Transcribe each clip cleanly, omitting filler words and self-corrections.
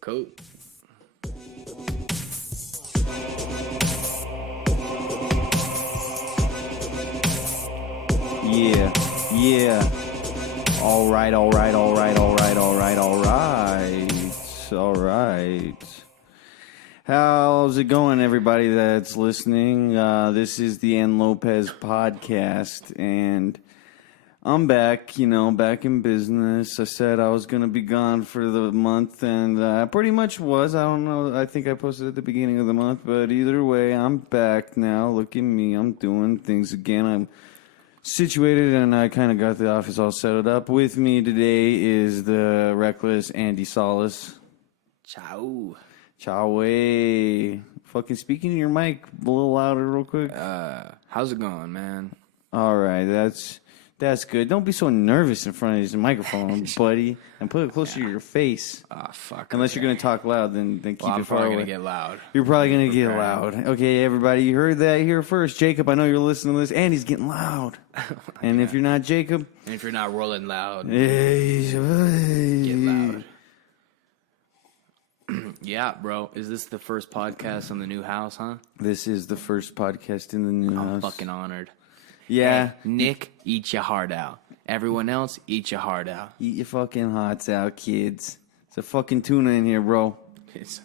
Cool. Yeah. All right. How's it going, everybody that's listening? This is the Lopez Podcast, and I'm back, back in business. I said I was going to be gone for the month, and I pretty much was. I don't know. I think I posted at the beginning of the month, but either way, I'm back now. Look at me. I'm doing things again. I'm situated, and I kind of got the office all set up. With me today is the reckless Andy Salas. Ciao. Fucking speaking in your mic a little louder real quick. How's it going, man? All right, that's good. Don't be so nervous in front of this microphone, buddy, and put it closer to your face. Ah, fuck. Unless you're going to talk loud, then keep I'm it far probably away. going to get loud. You're probably going to get loud. Okay, everybody, you heard that here first. Jacob, I know you're listening to this. Andy's getting loud. And if you're not Jacob... And if you're not rolling loud, get loud. Yeah, bro. Is this the first podcast on the new house, huh? This is the first podcast in the new house. I'm fucking honored. Yeah. Hey, Nick, eat your heart out. Everyone else, eat your heart out. Eat your fucking hearts out, kids. It's a fucking tuna in here, bro. It's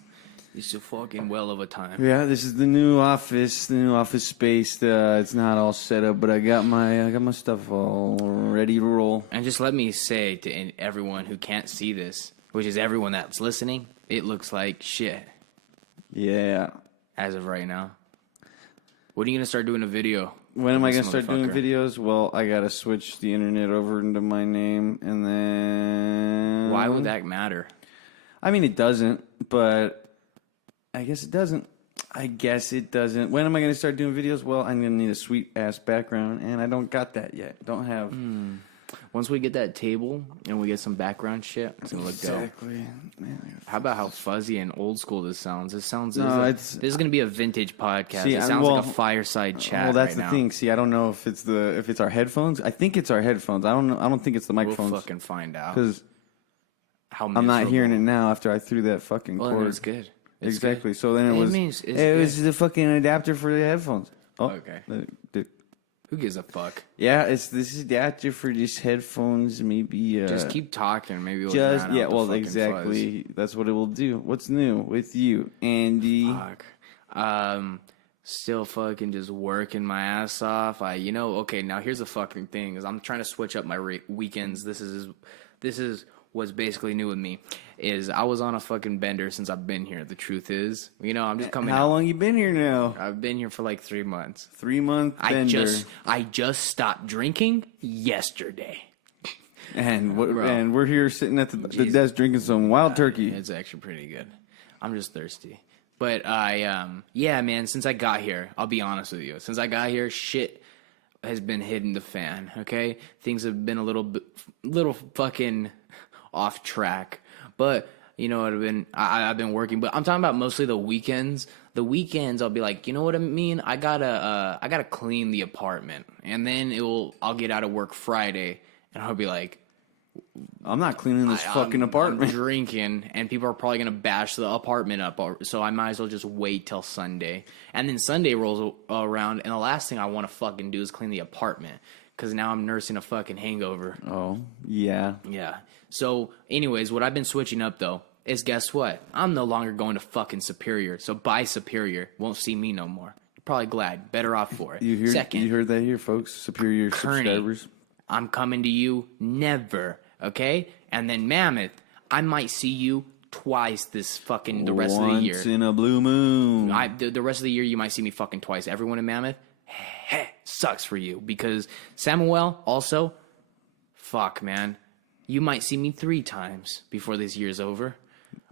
a fucking well of a time. Yeah, this is the new office space. It's not all set up, but I got my stuff all ready to roll. And just let me say to everyone who can't see this, which is everyone that's listening, it looks like shit. Yeah. As of right now. When are you going to start doing a video? When am I going to start doing videos? Well, I got to switch the internet over into my name, and then... Why would that matter? I mean, it doesn't, but I guess it doesn't. When am I going to start doing videos? Well, I'm going to need a sweet-ass background, and I don't got that yet. Don't have... Once we get that table and we get some background shit, it's gonna look dope. Exactly. How about how fuzzy and old school this sounds? This is gonna be a vintage podcast. See, it sounds like a fireside chat. Well, that's right the thing. See, I don't know if it's our headphones. I think it's our headphones. I don't know. I don't think it's the microphones. We'll fucking find out. Because I'm not hearing it now after I threw that fucking cord. Well, it's good. It's exactly. Good. So then it was the fucking adapter for the headphones. Oh, okay. Who gives a fuck? Yeah, this is adapter for just headphones. Maybe just keep talking. Maybe we'll exactly. Fuzz. That's what it will do. What's new with you, Andy? Fuck. Still fucking just working my ass off. Okay. Now here's the fucking thing: is I'm trying to switch up my weekends. This is what's basically new with me. Is I was on a fucking bender since I've been here. The truth is, I'm just coming. How long you been here now? I've been here for like 3 months. 3 month bender. I just stopped drinking yesterday. And we're here sitting at the desk drinking some wild turkey. It's actually pretty good. I'm just thirsty. But man, since I got here, I'll be honest with you. Since I got here, shit has been hitting the fan, okay? Things have been a little fucking off track. But you know what I've been working, but I'm talking about mostly the weekends. The weekends I'll be like, you know what I mean? I gotta clean the apartment, and then I'll get out of work Friday, and I'll be like, I'm not cleaning this fucking apartment. I'm drinking, and people are probably gonna bash the apartment up, so I might as well just wait till Sunday. And then Sunday rolls around, and the last thing I want to fucking do is clean the apartment, because now I'm nursing a fucking hangover. Oh, yeah. Yeah. So, anyways, what I've been switching up, though, is guess what? I'm no longer going to fucking Superior. So, by Superior, won't see me no more. You're probably glad. Better off for it. You heard that here, folks? Superior Kearney, subscribers. I'm coming to you never, okay? And then Mammoth, I might see you twice the rest of the year. Once in a blue moon. The rest of the year, you might see me fucking twice. Everyone in Mammoth, sucks for you. Because Samuel, also, fuck, man. You might see me 3 times before this year's over.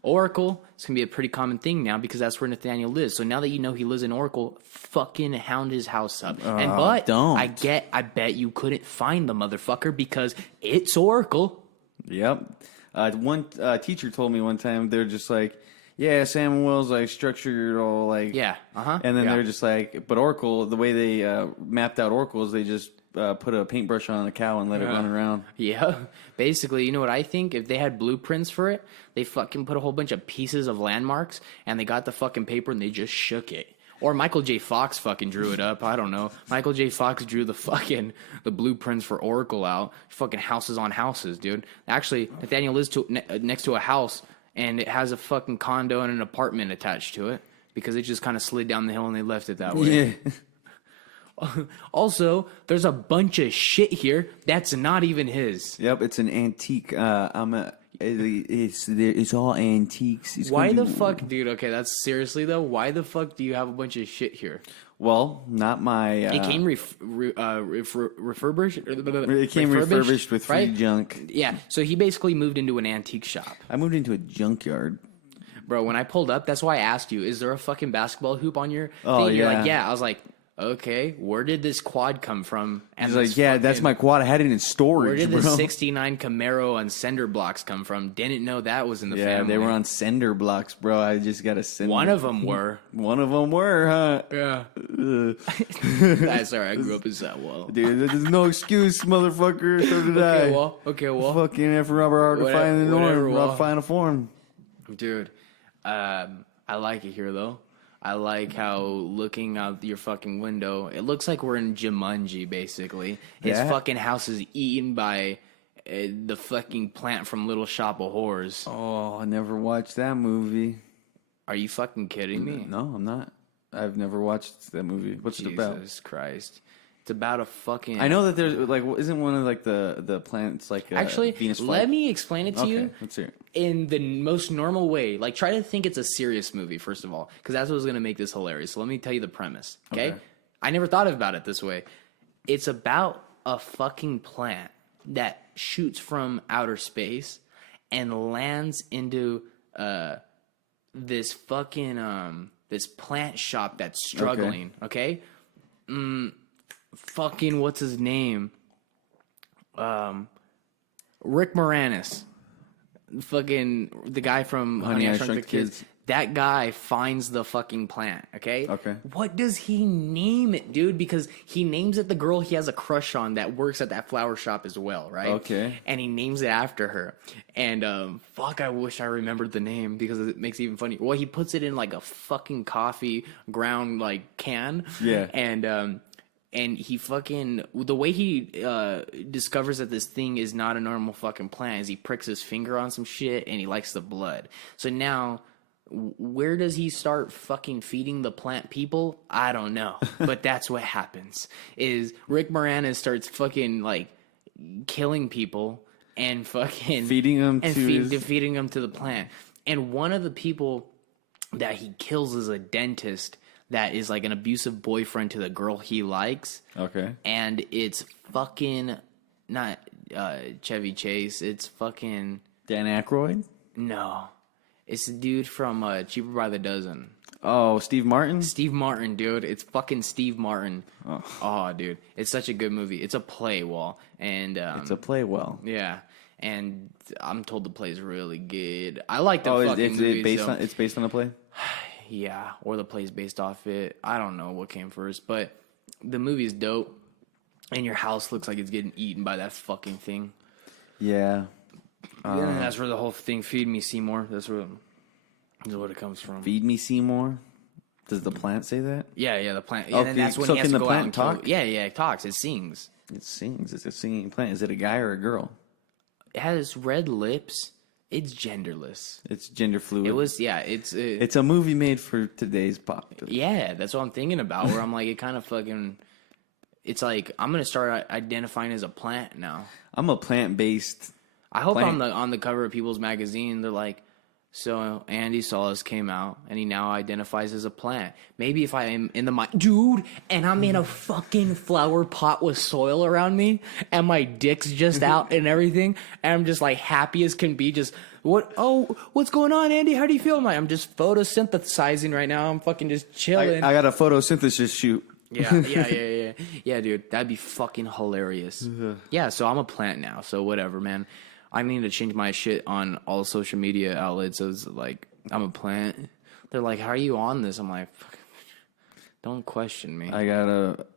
Oracle, it's going to be a pretty common thing now because that's where Nathaniel lives. So now that you know he lives in Oracle, fucking hound his house up. Don't. I bet you couldn't find the motherfucker because it's Oracle. Yep. One teacher told me one time, they're just like, yeah, Samuel's like structured all like... Yeah, And then they're just like, but Oracle, the way they mapped out Oracle is they just put a paintbrush on a cow and let it run around. Yeah. Basically, you know what I think? If they had blueprints for it, they fucking put a whole bunch of pieces of landmarks and they got the fucking paper and they just shook it. Or Michael J. Fox fucking drew it up. I don't know. Michael J. Fox drew the blueprints for Oracle out. Fucking houses on houses, dude. Actually, Nathaniel lives next to a house and it has a fucking condo and an apartment attached to it because it just kind of slid down the hill and they left it that way. Yeah. Also, there's a bunch of shit here that's not even his. Yep, it's an antique. It's all antiques. Why the fuck, dude? Okay, that's seriously though. Why the fuck do you have a bunch of shit here? Well, not my. It came refurbished. It came refurbished with free junk. Yeah, so he basically moved into an antique shop. I moved into a junkyard. Bro, when I pulled up, that's why I asked you, is there a fucking basketball hoop on your thing? Oh, You're yeah. like, yeah. I was like, okay, where did this quad come from? And He's like, yeah, that's my quad. I had it in storage, where did bro. the 69 Camaro on cinder blocks come from? Didn't know that was in the family. Yeah, they were on cinder blocks, bro. I just got to send One of them were. One of them were, huh? Yeah. That's all right. I grew up in Satwell. Dude, there's no excuse, motherfucker. So did I. Okay, well. Fucking F. Robert hard to find the norm. Rob find a form. Dude, I like it here, though. I like how looking out your fucking window, it looks like we're in Jumanji, basically. His fucking house is eaten by the fucking plant from Little Shop of Horrors. Oh, I never watched that movie. Are you fucking kidding me? No, I'm not. I've never watched that movie. What's it about? Jesus Christ. It's about a fucking... I know that there's, like, isn't one of, like, the planets, like, Actually, Venus flight? let me explain it to you. Let's hear it. In the most normal way. Like, try to think it's a serious movie, first of all, because that's what's going to make this hilarious. So let me tell you the premise, okay? I never thought about it this way. It's about a fucking plant that shoots from outer space and lands into this fucking this plant shop that's struggling, okay? Fucking what's his name? Rick Moranis. Fucking the guy from Honey, I Shrunk the Kids. That guy finds the fucking plant, okay? Okay. What does he name it, dude? Because he names it the girl he has a crush on that works at that flower shop as well, right? Okay. And he names it after her. And fuck, I wish I remembered the name because it makes it even funny. Well, he puts it in like a fucking coffee ground like can. Yeah. And he fucking... The way he discovers that this thing is not a normal fucking plant is he pricks his finger on some shit and he likes the blood. So now, where does he start fucking feeding the plant people? I don't know. But that's what happens. Is Rick Moranis starts fucking, like, killing people and fucking... Feeding them feeding them to the plant. And one of the people that he kills is a dentist that is like an abusive boyfriend to the girl he likes. Okay. And it's fucking not Chevy Chase. It's fucking... Dan Aykroyd? No. It's the dude from Cheaper by the Dozen. Oh, Steve Martin? Steve Martin, dude. It's fucking Steve Martin. Oh, dude. It's such a good movie. It's a play, Wall. And it's a play well. Yeah. And I'm told the play's really good. I like the fucking movie. It's based on a play? Yeah, or the play's based off it. I don't know what came first, but the movie's dope. And your house looks like it's getting eaten by that fucking thing. Yeah. Yeah, that's where the whole thing, Feed Me Seymour, that's what it comes from. Feed Me Seymour? Does the plant say that? Yeah, the plant. Oh, and that's when so he has can to the go plant out and talk? Yeah, it talks. It sings. It sings. It's a singing plant. Is it a guy or a girl? It has red lips. It's genderless. It's gender fluid. It was, yeah, it's a movie made for today's pop. Yeah, that's what I'm thinking about, where I'm like, it kind of fucking... It's like, I'm going to start identifying as a plant now. I'm a plant-based I hope plant. on the cover of People's Magazine, they're like, so Andy Salas came out, and he now identifies as a plant. Maybe if I am in the dude, and I'm in a fucking flower pot with soil around me, and my dick's just out and everything, and I'm just like happy as can be, just, what's going on, Andy? How do you feel? I'm just photosynthesizing right now. I'm fucking just chilling. I got a photosynthesis shoot. Yeah, dude. That'd be fucking hilarious. Yeah, so I'm a plant now, so whatever, man. I need to change my shit on all social media outlets. So it's like, I'm a plant. They're like, how are you on this? I'm like, don't question me. I got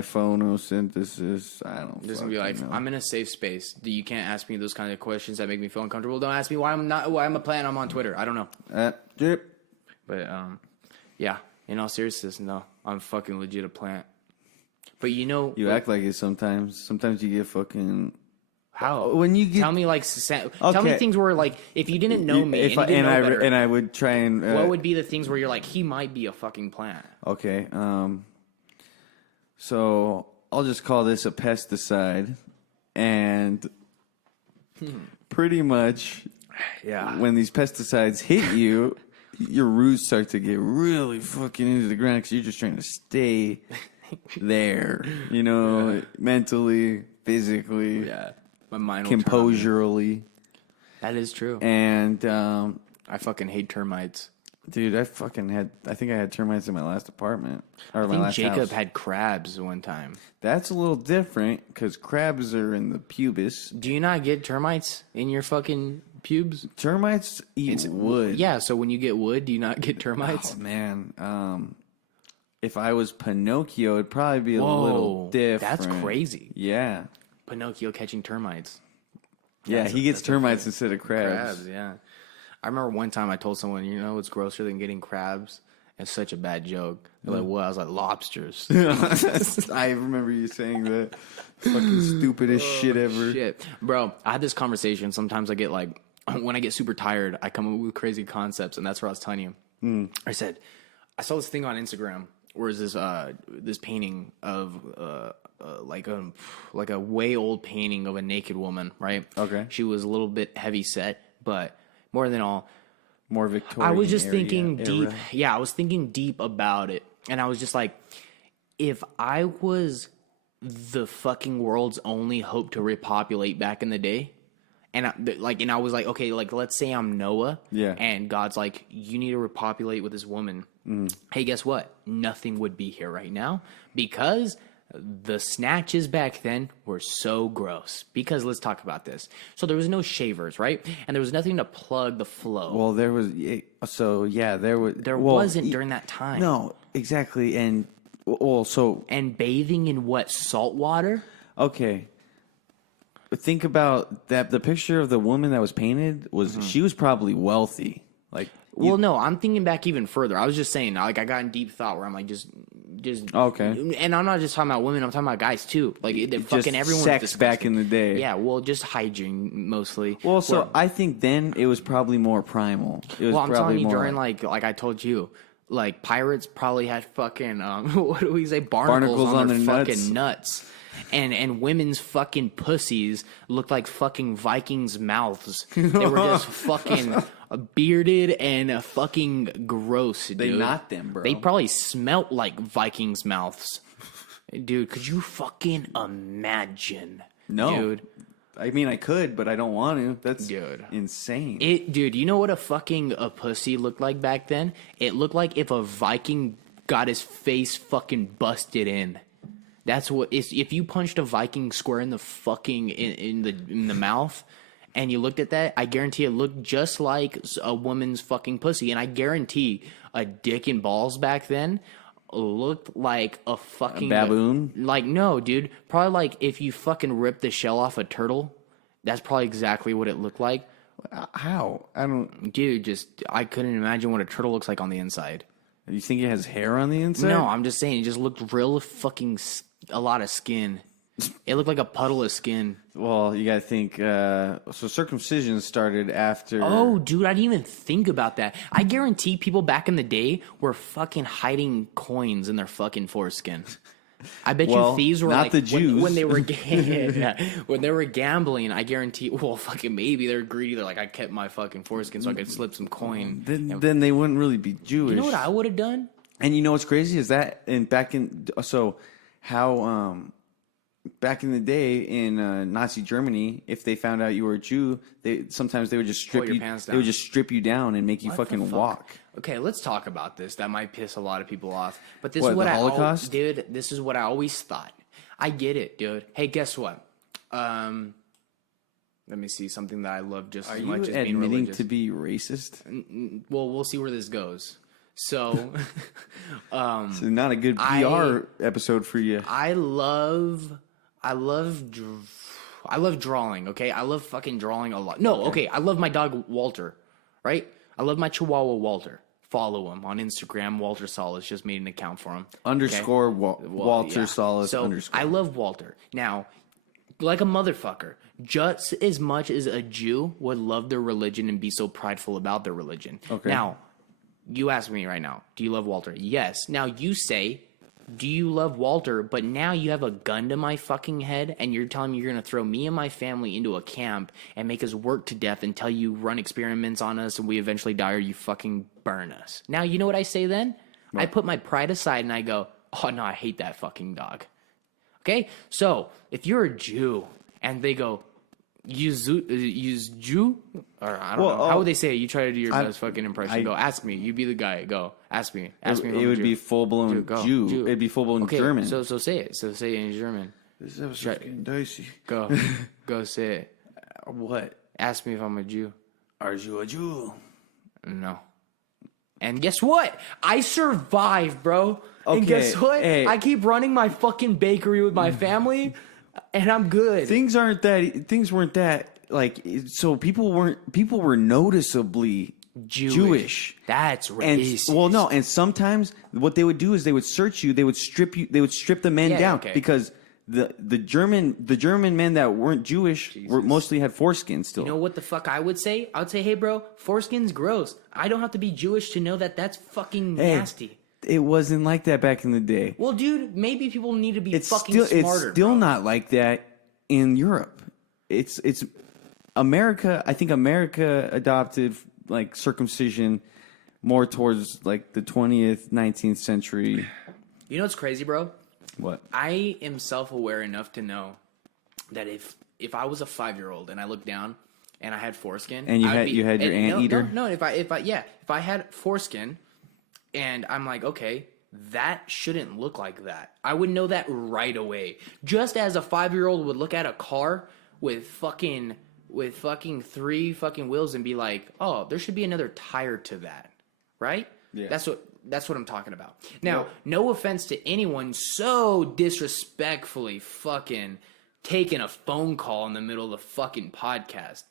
photosynthesis. I don't. There's gonna be like, know. I'm in a safe space. You can't ask me those kind of questions that make me feel uncomfortable. Don't ask me why I'm a plant. I'm on Twitter. I don't know. Drip. But yeah. In all seriousness, no, I'm fucking legit a plant. But you act like it sometimes. Sometimes you get fucking. How? When you get tell me tell me things where like if you didn't know me and I would try and what would be the things where you're like he might be a fucking plant? Okay, so I'll just call this a pesticide, and pretty much, when these pesticides hit you, your roots start to get really fucking into the ground because you're just trying to stay there, mentally, physically. Yeah. My mind composurally. That is true. And I fucking hate termites. Dude, I think I had termites in my last apartment. Or I my think last Jacob house. had crabs one time. That's a little different because crabs are in the pubis. Do you not get termites in your fucking pubes? Termites eat wood. Yeah, so when you get wood, do you not get termites? Oh, man. If I was Pinocchio, it'd probably be a little different. That's crazy. Yeah. Pinocchio catching termites. Yeah, he gets termites instead of crabs. Crabs, yeah. I remember one time I told someone, what's grosser than getting crabs? It's such a bad joke. They're like, what? I was like, lobsters. I remember you saying that. Fucking stupidest shit ever. Shit. Bro, I had this conversation. Sometimes I get like, when I get super tired, I come up with crazy concepts, and that's what I was telling you. I said, I saw this thing on Instagram where it's this painting of like a way old painting of a naked woman, right? Okay. She was a little bit heavy set, but more than all, more Victorian. I was just thinking deep. Era. Yeah, I was thinking deep about it, and I was just like, if I was the fucking world's only hope to repopulate back in the day, and I was like, okay, like let's say I'm Noah, and God's like, you need to repopulate with this woman. Hey, guess what? Nothing would be here right now because the snatches back then were so gross. Because let's talk about this. So there was no shavers, right? And there was nothing to plug the flow. Well, there was. So yeah, there was. There wasn't during that time. No, exactly. And and bathing in what, salt water? Okay. Think about that. The picture of the woman that was painted she was probably wealthy. Like, well, no, I'm thinking back even further. I was just saying, like, I got in deep thought where I'm like, just okay. And I'm not just talking about women. I'm talking about guys too. Like, fucking everyone. Sex back in the day. Yeah, well, just hygiene mostly. Well, so I think then it was probably more primal. It was I'm probably telling you, more during like I told you, like pirates probably had fucking what do we say, barnacles on their fucking nuts. And women's fucking pussies looked like fucking Vikings' mouths. They were just fucking bearded and fucking gross, dude. They not them, bro. They probably smelt like Vikings' mouths. Dude, could you fucking imagine? No. Dude. I mean, I could, but I don't want to. That's dude. Insane. Dude, you know what a pussy looked like back then? It looked like if a Viking got his face fucking busted in. That's what if you punched a Viking square in the fucking in the mouth, and you looked at that, I guarantee it looked just like a woman's fucking pussy, and I guarantee a dick and balls back then looked like a fucking baboon. Like no, dude, probably like if you fucking ripped the shell off a turtle, that's probably exactly what it looked like. How? I don't, dude. I couldn't imagine what a turtle looks like on the inside. You think it has hair on the inside? No, I'm just saying it just looked real fucking a lot of skin. It looked like a puddle of skin. Well, you gotta think. So circumcision started after. Oh, dude, I didn't even think about that. I guarantee people back in the day were fucking hiding coins in their fucking foreskin. I bet you thieves were not like the Jews. when they were when they were gambling. I guarantee. Well, fucking maybe they're greedy. They're like, I kept my fucking foreskin so I could slip some coin. Then they wouldn't really be Jewish. You know what I would have done? And you know what's crazy is that back in the day in Nazi Germany, if they found out you were a Jew, sometimes they would just strip you. They would just strip you down and make you fucking walk. Okay, let's talk about this. That might piss a lot of people off. But this What, is what the Holocaust? dude. This is what I always thought. I get it, dude. Hey, guess what? Let me see something that I love just as much as being religious. Are you admitting to be racist? Well, we'll see where this goes. So, It's not a good PR episode for you. I love drawing. Okay, I love fucking drawing a lot. No, okay, I love my dog Walter. Right, I love my Chihuahua Walter. Follow him on Instagram. Walter Salas, just made an account for him. Underscore Walter Salas. So underscore. I love Walter. Now, like a motherfucker, just as much as a Jew would love their religion and be so prideful about their religion. Okay. Now, you ask me right now, do you love Walter? Yes. Now you say, do you love Walter? But now you have a gun to my fucking head and you're telling me you're going to throw me and my family into a camp and make us work to death until you run experiments on us and we eventually die or you fucking burn us. Now, you know what I say then? What? I put my pride aside and I go, oh no, I hate that fucking dog. Okay? So, if you're a Jew and they go, use Jew? Or I don't know. How would they say it? You try to do your best fucking impression. Go, ask me. You be the guy. Go, ask me. Ask me. It would be full-blown Jew. It'd be full-blown German. So say it. So say it in German. This episode's getting dicey. Go. Go say it. What? Ask me if I'm a Jew. Are you a Jew? No. And guess what? I survived, bro. Okay, and guess what? hey. I keep running my fucking bakery with my family, and I'm good. Things weren't that like so. People were noticeably Jewish. That's racist. And no. And sometimes what they would do is they would search you. They would strip you. They would strip the men down because the German men that weren't Jewish mostly had foreskin still. You know what the fuck I would say? I would say, hey, bro, foreskin's gross. I don't have to be Jewish to know that that's fucking nasty. It wasn't like that back in the day. Well, dude, maybe people need to be fucking smarter. It's still not like that in Europe. It's America. I think America adopted like circumcision more towards like the 20th, 19th century. You know what's crazy, bro? What? I am self-aware enough to know that if I was a 5-year-old and I looked down and I had foreskin, and you had your anteater. No, if I had foreskin, and I'm like, okay, that shouldn't look like that. I would know that right away. Just as a 5-year-old would look at a car with fucking 3 fucking wheels and be like, oh, there should be another tire to that, right? Yeah. That's what I'm talking about. Now, no offense to anyone so disrespectfully fucking taking a phone call in the middle of the fucking podcast.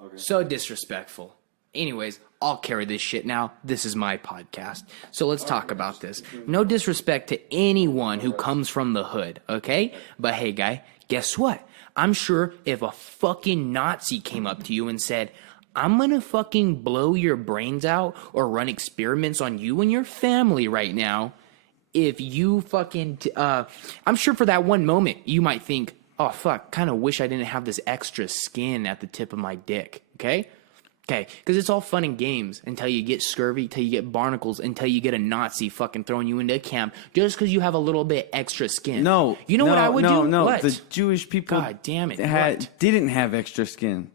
Okay. So disrespectful. Anyways, I'll carry this shit now. This is my podcast. So let's talk about this. No disrespect to anyone who comes from the hood, okay? But hey, guy, guess what? I'm sure if a fucking Nazi came up to you and said, I'm gonna fucking blow your brains out or run experiments on you and your family right now, if you fucking, I'm sure for that one moment, you might think, oh, fuck, kind of wish I didn't have this extra skin at the tip of my dick, okay? Okay, because it's all fun and games until you get scurvy, until you get barnacles, until you get a Nazi fucking throwing you into a camp just because you have a little bit extra skin. No. You know what I would do? No, what? the Jewish people God damn it. didn't have extra skin.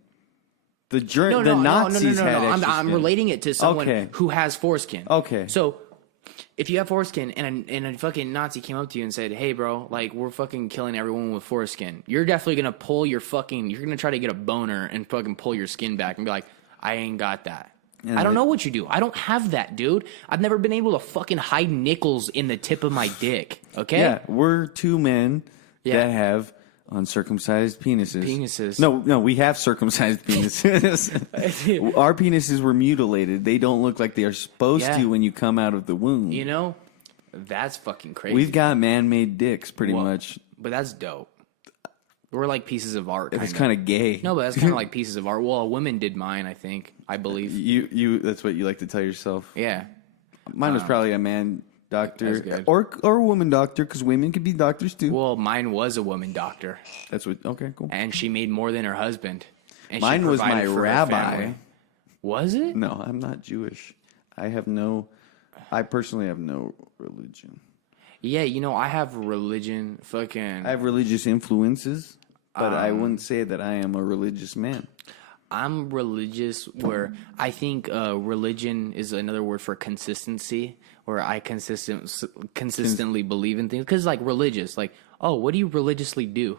The Nazis had extra skin. I'm relating it to someone who has foreskin. Okay. So, if you have foreskin and a fucking Nazi came up to you and said, hey, bro, like, we're fucking killing everyone with foreskin, you're definitely going to pull your fucking, you're going to try to get a boner and fucking pull your skin back and be like, I ain't got that. I don't know what you do. I don't have that, dude. I've never been able to fucking hide nickels in the tip of my dick, okay? Yeah, we're two men that have uncircumcised penises. No, we have circumcised penises. Our penises were mutilated. They don't look like they are supposed to when you come out of the womb. You know, that's fucking crazy. We've got man-made dicks, pretty much. But that's dope. We're like pieces of art. It's kind of gay. No, but that's kind of like pieces of art. Well, a woman did mine, I think. I believe. You. That's what you like to tell yourself. Yeah. Mine was probably a man doctor or a woman doctor, because women could be doctors too. Well, mine was a woman doctor. That's what. Okay, cool. And she made more than her husband. And mine was my rabbi. Was it? No, I'm not Jewish. I personally have no religion. Yeah, you know, I have religion. I have religious influences, but I wouldn't say that I am a religious man. I'm religious, where I think religion is another word for consistency, where I consistently believe in things. Because, like, religious, like, oh, what do you religiously do?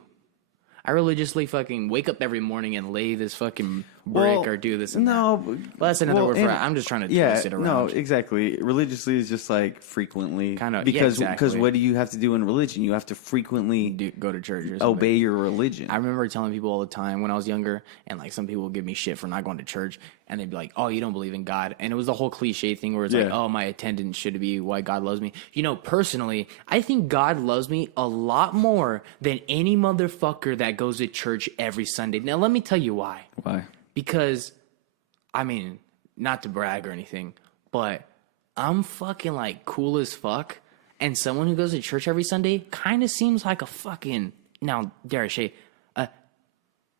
I religiously fucking wake up every morning and lay this fucking brick or do this and that. Well, that's another word for it. I'm just trying to twist it around. No, exactly. Religiously is just like frequently. Kind of, because exactly. What do you have to do in religion? You have to frequently go to church or something. Obey your religion. I remember telling people all the time when I was younger, and like some people would give me shit for not going to church, and they'd be like, "Oh, you don't believe in God," and it was the whole cliche thing where it's like, "Oh, my attendance should be why God loves me." You know, personally, I think God loves me a lot more than any motherfucker that goes to church every Sunday. Now, let me tell you why. Why? Because, I mean, not to brag or anything, but I'm fucking like cool as fuck, and someone who goes to church every Sunday kind of seems like a fucking, now dare I say, a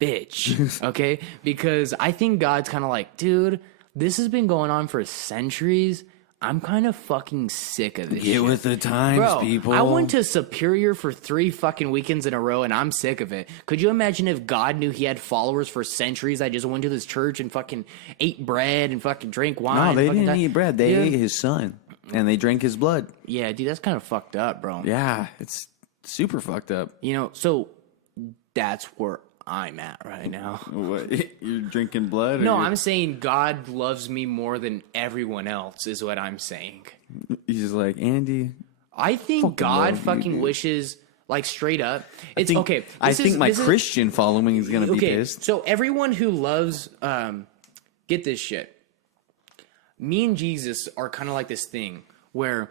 bitch, okay? Because I think God's kind of like, dude, this has been going on for centuries. I'm kind of fucking sick of this shit. Get with the times, Bro, people. I went to Superior for 3 fucking weekends in a row, and I'm sick of it. Could you imagine if God knew he had followers for centuries that just went to this church and fucking ate bread and fucking drank wine? No, they didn't eat bread. They ate his son, and they drank his blood. Yeah, dude, that's kind of fucked up, bro. Yeah, it's super fucked up. You know, so that's where I'm at right now. What? You're drinking blood? No, I'm saying God loves me more than everyone else is what I'm saying. He's just like, Andy. I think God fucking wishes, like straight up. It's okay. I think my Christian following is going to be pissed. So everyone who loves, get this shit. Me and Jesus are kind of like this thing where,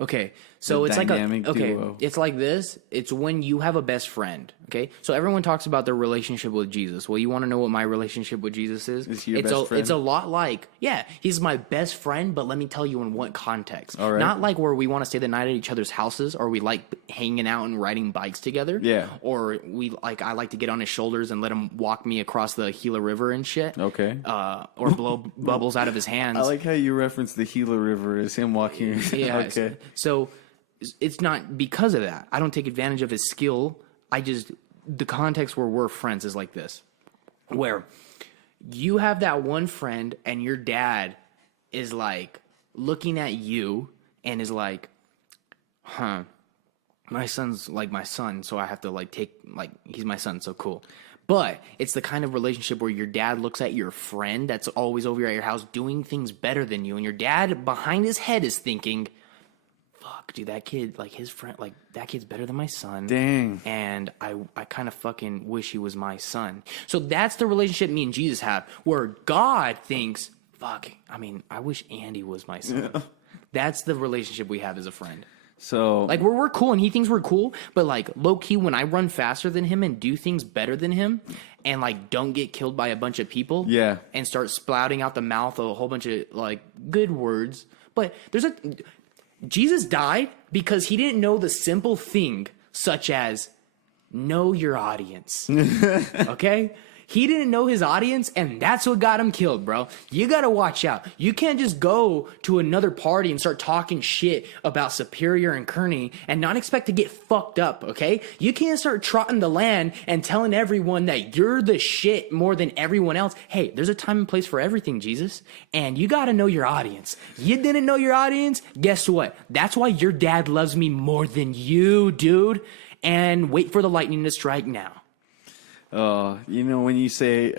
okay, so it's like duo. it's like this. It's when you have a best friend. Okay, so everyone talks about their relationship with Jesus. Well, you want to know what my relationship with Jesus is? Is he your best friend? It's a lot like, yeah, he's my best friend, but let me tell you in what context. All right. Not like where we want to stay the night at each other's houses, or we like hanging out and riding bikes together. Yeah. Or I like to get on his shoulders and let him walk me across the Gila River and shit. Okay. Or blow bubbles out of his hands. I like how you reference the Gila River as him walking. Yeah. Okay. So it's not because of that. I don't take advantage of his skill. The context where we're friends is like this, where you have that one friend and your dad is like looking at you and is like, my son's like my son, so I have to he's my son, so cool. But it's the kind of relationship where your dad looks at your friend that's always over at your house doing things better than you, and your dad behind his head is thinking, fuck, dude, that kid, like his friend, like that kid's better than my son. Dang. And I kind of fucking wish he was my son. So that's the relationship me and Jesus have, where God thinks, fuck, I mean, I wish Andy was my son. Yeah. That's the relationship we have as a friend. So, like, we're cool and he thinks we're cool, but like low key, when I run faster than him and do things better than him and like don't get killed by a bunch of people, yeah, and start spouting out the mouth a whole bunch of like good words, but Jesus died because he didn't know the simple thing such as know your audience. Okay? He didn't know his audience, and that's what got him killed, bro. You gotta watch out. You can't just go to another party and start talking shit about Superior and Kearney and not expect to get fucked up, okay? You can't start trotting the land and telling everyone that you're the shit more than everyone else. Hey, there's a time and place for everything, Jesus, and you gotta know your audience. You didn't know your audience? Guess what? That's why your dad loves me more than you, dude. And wait for the lightning to strike now. You know, when you say,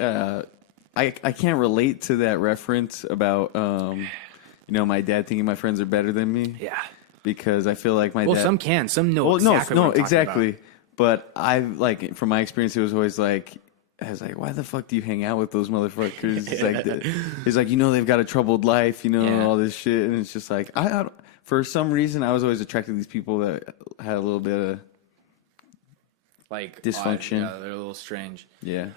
I can't relate to that reference about, my dad thinking my friends are better than me. Yeah. Because I feel like my dad. Well, some can. Some know exactly what I'm exactly. About. But from my experience, it was always like, I was like, why the fuck do you hang out with those motherfuckers? It's like, they've got a troubled life, all this shit. And it's just like, for some reason, I was always attracted to these people that had a little bit of like dysfunction. Yeah, they're a little strange. Yeah.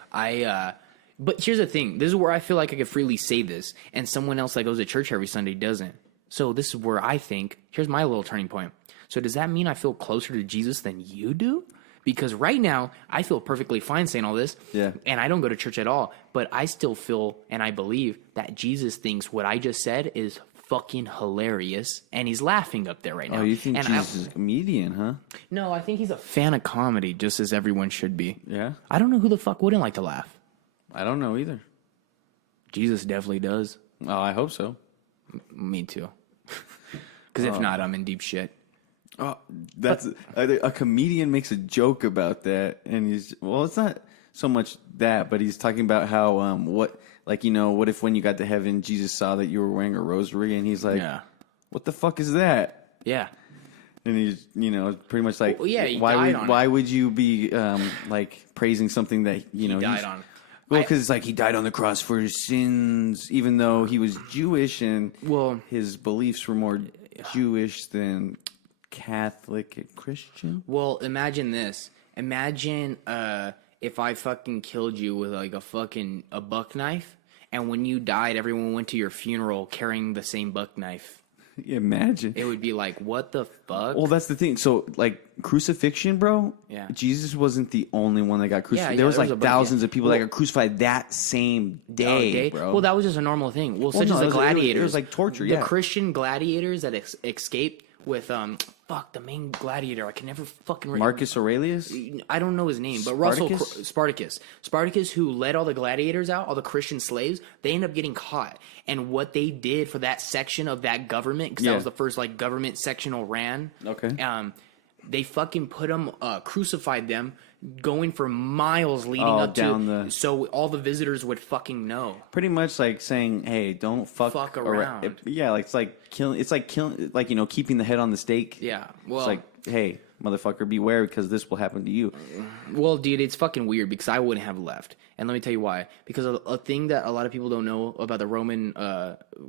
But here's the thing. This is where I feel like I could freely say this, and someone else that goes to church every Sunday doesn't. So this is where I think, here's my little turning point. So does that mean I feel closer to Jesus than you do? Because right now, I feel perfectly fine saying all this. Yeah. And I don't go to church at all. But I still feel, and I believe, that Jesus thinks what I just said is fucking hilarious, and he's laughing up there right now. Oh, you think Jesus is a comedian, huh? No, I think he's a fan of comedy, just as everyone should be. Yeah? I don't know who the fuck wouldn't like to laugh. I don't know either. Jesus definitely does. Oh, I hope so. Me too. Because if not, I'm in deep shit. Oh, that's a comedian makes a joke about that, and it's not so much that, but he's talking about how what if when you got to heaven, Jesus saw that you were wearing a rosary, and he's like, what the fuck is that? Yeah. And he's, pretty much like, he died on why it. would you be like praising something that he died on? Well, because it's like he died on the cross for his sins, even though he was Jewish and his beliefs were more Jewish than Catholic and Christian. Well, imagine this. Imagine if I fucking killed you with like a buck knife, and when you died, everyone went to your funeral carrying the same buck knife. Imagine. It would be like, what the fuck? Well, that's the thing. So, like, crucifixion, bro. Yeah. Jesus wasn't the only one that got crucified. Yeah, there was like a bunch, thousands of people that got crucified that same day, bro. Well, that was just a normal thing. Well, such as the gladiators. It was like torture, The Christian gladiators that escaped with, the main gladiator. I can never fucking remember. Marcus Aurelius? I don't know his name, but Spartacus? Spartacus, who led all the gladiators out, all the Christian slaves, they ended up getting caught. And what they did for that section of that government, because that was the first like government sectional ran. Okay. They fucking put them, crucified them, going for miles leading up to, so all the visitors would fucking know. Pretty much like saying, "Hey, don't fuck around." Yeah, like it's like killing. It's like killing, like keeping the head on the stake. Yeah, well, it's like, hey, motherfucker, beware because this will happen to you. Well, dude, it's fucking weird because I wouldn't have left, and let me tell you why. Because a thing that a lot of people don't know about the Roman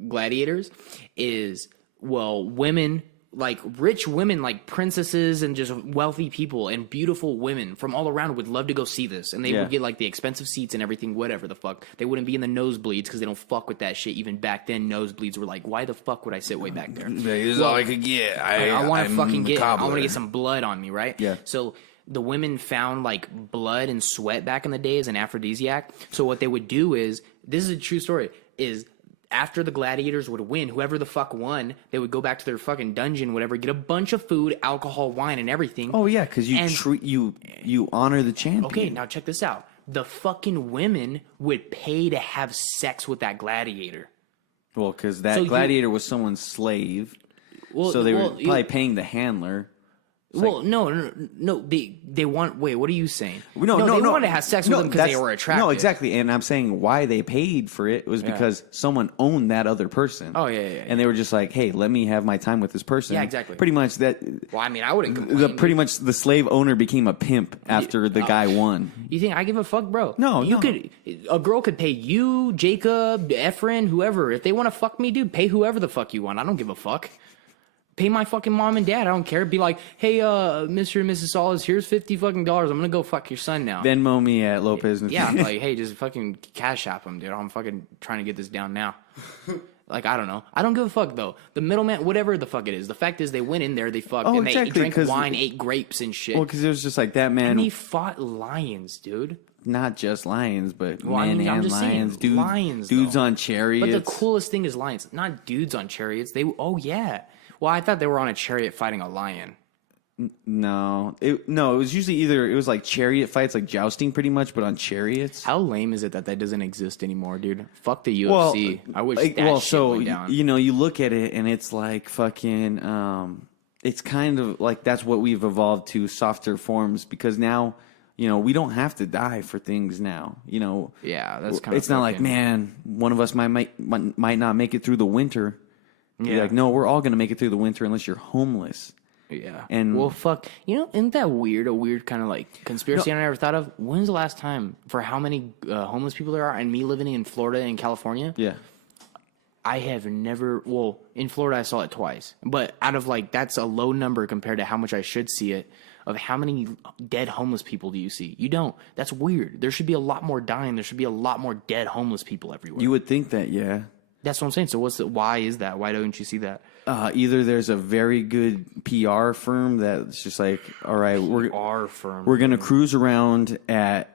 gladiators is, women. Like rich women, like princesses and just wealthy people and beautiful women from all around would love to go see this. And they would get like the expensive seats and everything, whatever the fuck. They wouldn't be in the nosebleeds because they don't fuck with that shit. Even back then, nosebleeds were like, why the fuck would I sit way back there? This is all I could get. I want to fucking get, I want to get some blood on me, right? Yeah. So the women found like blood and sweat back in the day as an aphrodisiac. So what they would do is, this is a true story, is after the gladiators would win, whoever the fuck won, they would go back to their fucking dungeon, whatever, get a bunch of food, alcohol, wine, and everything. Oh yeah, because you honor the champion. Okay, now check this out. The fucking women would pay to have sex with that gladiator. Well, because that gladiator was someone's slave, so they were probably paying the handler. No. They want. Wait, what are you saying? No, they wanted to have sex with them because they were attractive. No, exactly. And I'm saying why they paid for it was because someone owned that other person. Oh yeah. And they were just like, hey, let me have my time with this person. Yeah, exactly. Pretty much that. Well, I mean, I wouldn't complain. Pretty much the slave owner became a pimp after the guy won. You think I give a fuck, bro? No, a girl could pay you, Jacob, Efren, whoever. If they want to fuck me, dude, pay whoever the fuck you want. I don't give a fuck. Pay my fucking mom and dad. I don't care. Be like, hey, Mr. and Mrs. Salas, here's $50 fucking. I'm gonna go fuck your son now. Venmo me at Lopez. Yeah, I'm like, hey, just fucking cash app him, dude. I'm fucking trying to get this down now. Like, I don't know. I don't give a fuck though. The middleman, whatever the fuck it is. The fact is, they went in there, they fucked, and they drank wine, ate grapes and shit. Well, because it was just like that man. And they fought lions, dude. Not just lions, but I'm just lions, saying, lions, dudes on chariots. But the coolest thing is lions, not dudes on chariots. Yeah. Well, I thought they were on a chariot fighting a lion. No, it was usually it was like chariot fights, like jousting, pretty much, but on chariots. How lame is it that doesn't exist anymore, dude? Fuck the UFC. I wish that shit went down. You look at it and it's like fucking. It's kind of like that's what we've evolved to, softer forms, because now. We don't have to die for things now. Yeah, that's kind of. It's not like, man, one of us might not make it through the winter. Yeah. You're like, no, we're all gonna make it through the winter unless you're homeless. Yeah. And well, fuck. Isn't that weird? A weird kind of like conspiracy I never thought of. When's the last time for how many homeless people there are? And me living in Florida and California. Yeah. I have never. Well, in Florida I saw it twice, but out of like that's a low number compared to how much I should see it. Of how many dead homeless people do you see? You don't. That's weird. There should be a lot more dying. There should be a lot more dead homeless people everywhere. You would think that, yeah. That's what I'm saying. So why is that? Why don't you see that? Either there's a very good PR firm that's just like, all right, we're going to cruise around at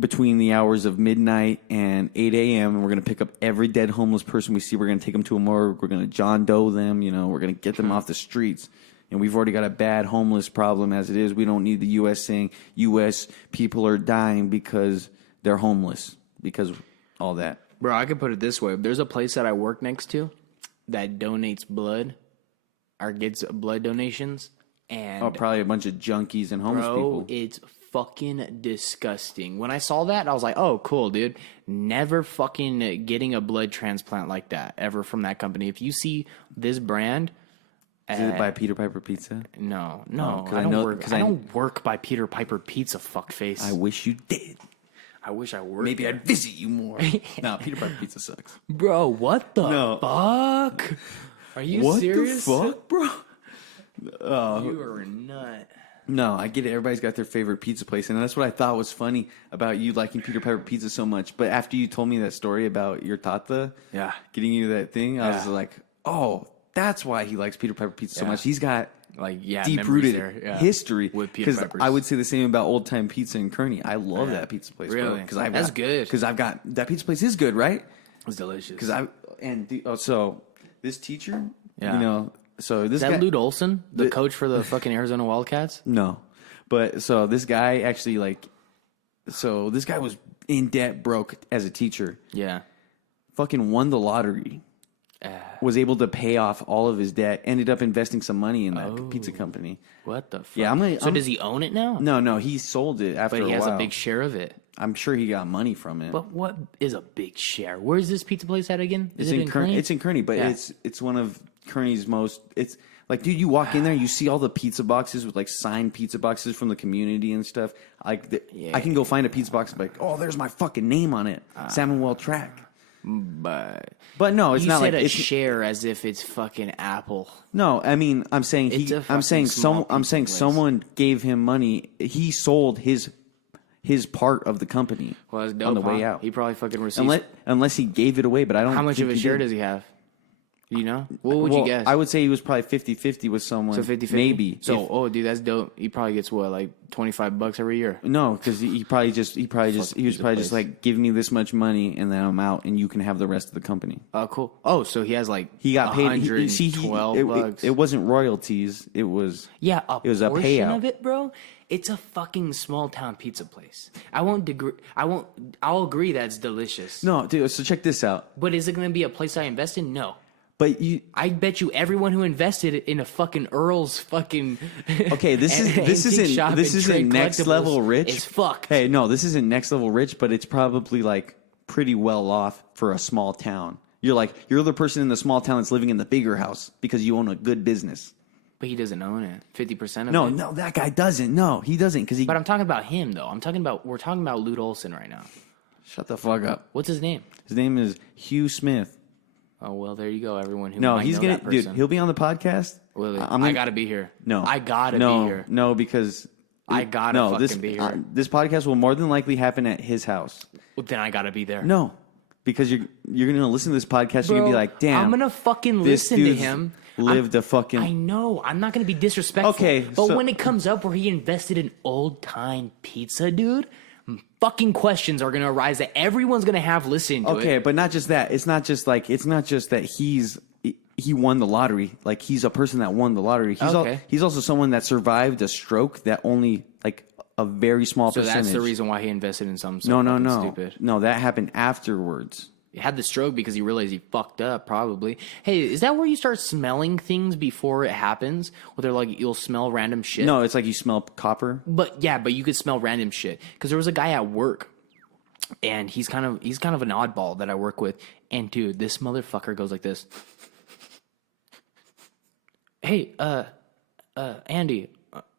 between the hours of midnight and 8 a.m. and we're going to pick up every dead homeless person we see. We're going to take them to a morgue. We're going to John Doe them. We're going to get them off the streets. And we've already got a bad homeless problem as it is. We don't need the U.S. saying U.S. people are dying because they're homeless, because all that. Bro, I could put it this way. There's a place that I work next to that donates blood or gets blood donations. And probably a bunch of junkies and homeless people. It's fucking disgusting. When I saw that, I was like, oh, cool, dude. Never fucking getting a blood transplant like that ever from that company. If you see this brand... Is it by Peter Piper Pizza? No. I don't work by Peter Piper Pizza, fuckface. I wish you did. I wish I worked. Maybe there. I'd visit you more. No, Peter Piper Pizza sucks. Bro, what the fuck? Are you serious? What the fuck, bro? You are a nut. No, I get it. Everybody's got their favorite pizza place, and that's what I thought was funny about you liking Peter Piper Pizza so much. But after you told me that story about your tata getting you that thing, I was like, oh, that's why he likes Peter Piper Pizza so much. He's got deep-rooted history with Peter Piper's. Because I would say the same about Old Time Pizza in Kearney. I love that pizza place. Really? That's good. Because I've got that pizza place is good, right? It's delicious. So this teacher, so this is that guy, Lute Olson, the coach for the fucking Arizona Wildcats? No, but so this guy actually this guy was in debt, broke as a teacher. Yeah, fucking won the lottery. Was able to pay off all of his debt. Ended up investing some money in that pizza company. What the fuck? Yeah, does he own it now? No, he sold it after a while. But he has a big share of it. I'm sure he got money from it. But what is a big share? Where is this pizza place at again? Is it in Kearney? It's in Kearney, but it's one of Kearney's most. It's like, dude, you walk in there, you see all the pizza boxes with like signed pizza boxes from the community and stuff. I can go find a pizza box and be like, oh, there's my fucking name on it, Salmonwell Track. But no, it's not like a share as if it's fucking Apple. No, I mean, I'm saying someone gave him money. He sold his part of the company on the way out. He probably fucking received. Unless he gave it away, but I don't. How much of a share does he have? Do you know? What would you guess? I would say he was probably 50-50 with someone. So 50-50? Maybe. So, dude, that's dope. He probably gets what, like $25 every year? No, because he was probably just like, give me this much money and then I'm out and you can have the rest of the company. Oh, cool. Oh, so he has like he got paid. $112. It wasn't royalties. It was it was a payout of it, bro. It's a fucking small town pizza place. I'll agree that it's delicious. No, dude. So check this out. But is it going to be a place I invest in? No. But I bet you everyone who invested in a fucking Earl's fucking this isn't next level rich. Is fucked. Hey, no, this isn't next level rich, but it's probably like pretty well off for a small town. You're the person in the small town that's living in the bigger house because you own a good business. But he doesn't own it. 50% of it. No, that guy doesn't. No, he doesn't But I'm talking about him though. We're talking about Lute Olson right now. Shut the fuck up. What's his name? His name is Hugh Smith. Oh, well, there you go, everyone who he's gonna, dude, he'll be on the podcast. Really? I gotta be here. No. I gotta be here. No, because I gotta fucking be here. This podcast will more than likely happen at his house. Well, then I gotta be there. No, because you're gonna listen to this podcast, you're gonna be like, damn, I'm gonna fucking listen to him. I know. I'm not gonna be disrespectful. Okay, but when it comes up where he invested in old time pizza, dude, fucking questions are gonna arise that everyone's gonna have listening to it. Okay, but not just that. It's not just that he won the lottery. Like, he's a person that won the lottery. He's also someone that survived a stroke that only like a very small percentage. So that's the reason why he invested in something no. stupid. No, that happened afterwards. He had the stroke because he realized he fucked up, probably. Hey, is that where you start smelling things before it happens? Where they're like, you'll smell random shit? No, it's like you smell copper. But you could smell random shit. Because there was a guy at work, and he's kind of an oddball that I work with. And dude, this motherfucker goes like this. Hey, Andy,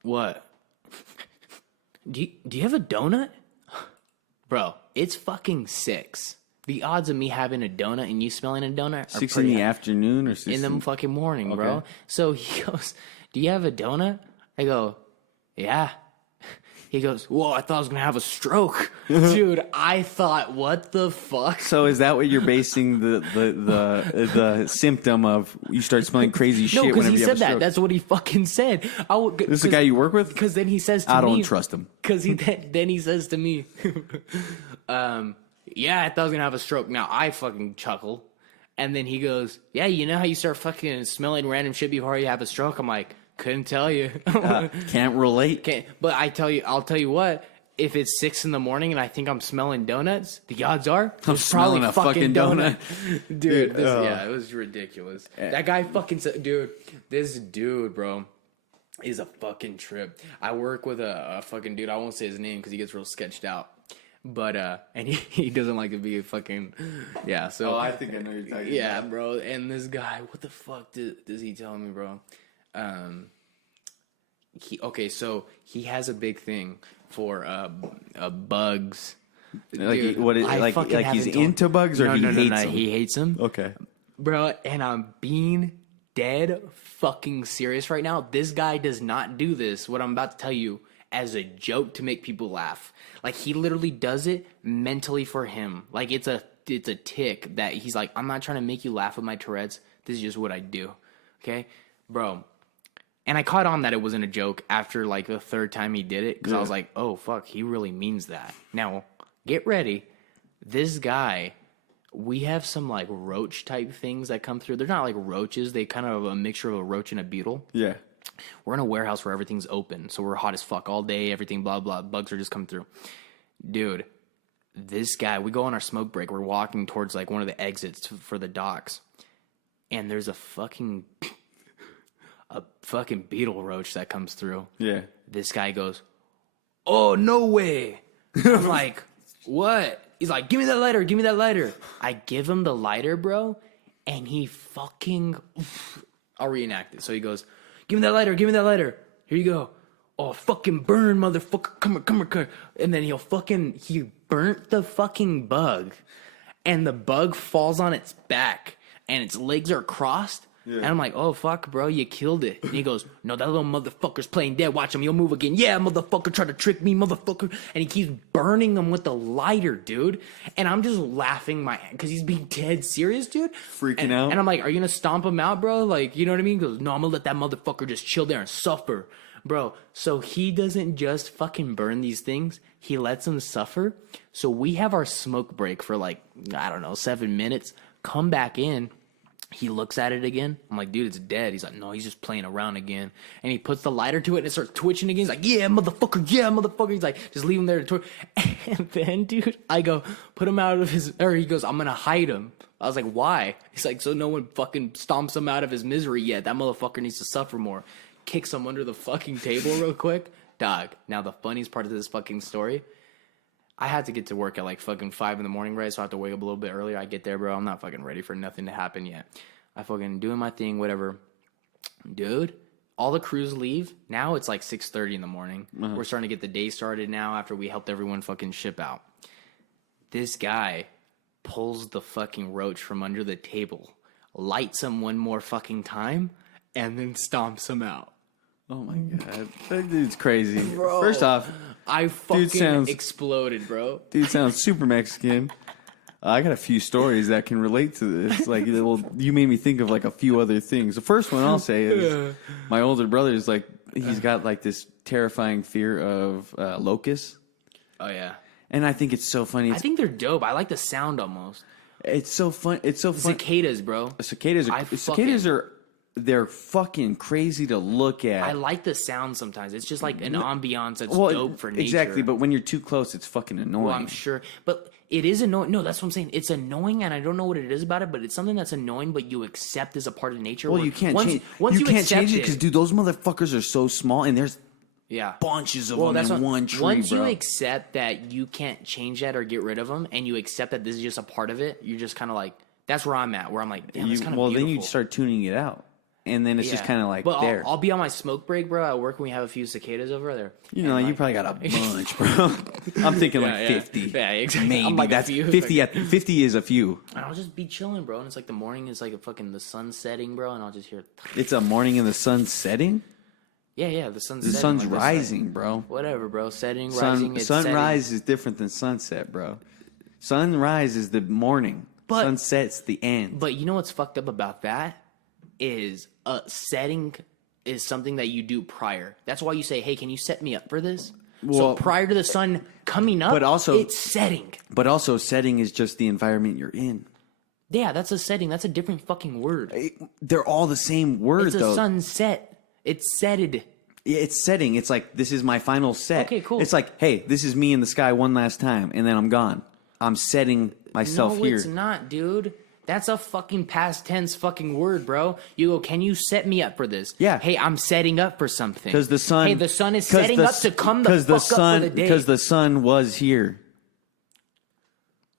what? Do you have a donut? Bro, it's fucking 6. The odds of me having a donut and you smelling a donut are 6 in the afternoon or 6 in the fucking morning, bro. So he goes, do you have a donut? I go, yeah. He goes, whoa, I thought I was going to have a stroke. Dude, I thought, what the fuck? So is that what you're basing the symptom of you start smelling crazy shit whenever you have a stroke? No, because he said that. That's what he fucking said. This is the guy you work with? Because then he says to me. I don't trust him. Because then he says to me, yeah, I thought I was going to have a stroke. Now, I fucking chuckle. And then he goes, yeah, you know how you start fucking smelling random shit before you have a stroke? I'm like, couldn't tell you. Can't relate. But I'll tell you what, if it's 6 in the morning and I think I'm smelling donuts, the odds are I'm smelling a fucking donut. Dude, it was ridiculous. That guy fucking said, this dude, bro. is a fucking trip. I work with a fucking dude. I won't say his name because he gets real sketched out. But and he doesn't like to be a fucking So I think I know you're talking. Yeah, bro. And this guy, what the fuck does he tell me, bro? So he has a big thing for bugs. Like Dude, what is like he's into bugs or he hates them? He hates them. Okay, bro. And I'm being dead fucking serious right now. This guy does not do this, what I'm about to tell you, as a joke to make people laugh. Like, he literally does it mentally for him. Like, it's a tick that he's like, I'm not trying to make you laugh with my Tourette's. This is just what I do. Okay? Bro. And I caught on that it wasn't a joke after, like, the third time he did it. Because I was like, oh, fuck, he really means that. Now, get ready. This guy, we have some, like, roach type things that come through. They're not like roaches. They kind of have a mixture of a roach and a beetle. Yeah. We're in a warehouse where everything's open, so we're hot as fuck all day, everything, blah, blah. Bugs are just coming through. Dude, this guy, we go on our smoke break. We're walking towards, like, one of the exits for the docks, and there's a fucking beetle roach that comes through. Yeah. This guy goes, oh, no way. I'm like, what? He's like, give me that lighter, give me that lighter. I give him the lighter, bro, and he fucking... I'll reenact it. So he goes... Give me that lighter. Give me that lighter. Here you go. Oh, fucking burn, motherfucker. Come here. And then he burnt the fucking bug. And the bug falls on its back. And its legs are crossed. Yeah. And I'm like, oh, fuck, bro, you killed it. And he goes, no, that little motherfucker's playing dead. Watch him. He'll move again. Yeah, motherfucker, try to trick me, motherfucker. And he keeps burning him with the lighter, dude. And I'm just laughing because he's being dead serious, dude. Freaking out. And I'm like, are you going to stomp him out, bro? Like, you know what I mean? He goes, no, I'm going to let that motherfucker just chill there and suffer. Bro, so he doesn't just fucking burn these things. He lets them suffer. So we have our smoke break for like, I don't know, 7 minutes. Come back in. He looks at it again. I'm like, dude, it's dead. He's like, no, he's just playing around again. And he puts the lighter to it and it starts twitching again. He's like, yeah, motherfucker. He's like, just leave him there to torch. And then, dude, I go, put him out of he goes, I'm going to hide him. I was like, why? He's like, so no one fucking stomps him out of his misery yet. That motherfucker needs to suffer more. Kicks him under the fucking table real quick. Dog. Now, the funniest part of this fucking story, I had to get to work at like fucking 5 in the morning, right? So I have to wake up a little bit earlier. I get there, bro. I'm not fucking ready for nothing to happen yet. I fucking doing my thing, whatever. Dude, all the crews leave. Now it's like 6:30 in the morning. Uh-huh. We're starting to get the day started now after we helped everyone fucking ship out. This guy pulls the fucking roach from under the table, lights him one more fucking time, and then stomps him out. Oh my god. That dude's crazy. Bro, first off, I fucking exploded, bro. Dude sounds super Mexican. I got a few stories that can relate to this. Like, you made me think of like a few other things. The first one I'll say is my older brother is like, he's got like this terrifying fear of locusts. Oh yeah. And I think it's so funny. I think they're dope. I like the sound almost. It's so fun. It's so fun. Cicadas, bro. Cicadas are they're fucking crazy to look at. I like the sound sometimes. It's just like an ambiance that's dope for nature. Exactly, but when you're too close, it's fucking annoying. Well, I'm sure. But it is annoying. No, that's what I'm saying. It's annoying, and I don't know what it is about it, but it's something that's annoying, but you accept as a part of nature. Well, you can't change you can't change it because, dude, those motherfuckers are so small, and there's bunches of them in one tree, once bro. You accept that you can't change that or get rid of them, and you accept that this is just a part of it, you're just kind of like, that's where I'm at, where I'm like, damn, it's kind of beautiful. Then you start tuning it out. And then it's just kind of like there. I'll be on my smoke break, bro, at work when we have a few cicadas over there. You know, you probably got a bunch, bro. I'm thinking like 50. Yeah, exactly. Maybe. Like that's 50. 50 is a few. And I'll just be chilling, bro. And it's like the morning is like the sun setting, bro. And I'll just hear. It's a morning and the sun setting? Yeah, the sun's setting. The sun's like rising, bro. Whatever, bro. Setting, rising, sunrise is different than sunset, bro. Sunrise is the morning. Sunset's the end. But you know what's fucked up about that? Is setting is something that you do prior. That's why you say, hey, can you set me up for this? So prior to the sun coming up, it's setting. But also setting is just the environment you're in. Yeah, that's a setting. That's a different fucking word. They're all the same word, though. It's a sunset. It's setted. It's setting. It's like, this is my final set. Okay, cool. It's like, hey, this is me in the sky one last time, and then I'm gone. I'm setting myself here. No, it's not, dude. That's a fucking past tense fucking word, bro. You go, can you set me up for this? Yeah. Hey, I'm setting up for something. Because the sun... Hey, the sun is setting up to come the fuck up for the day. Because the sun was here.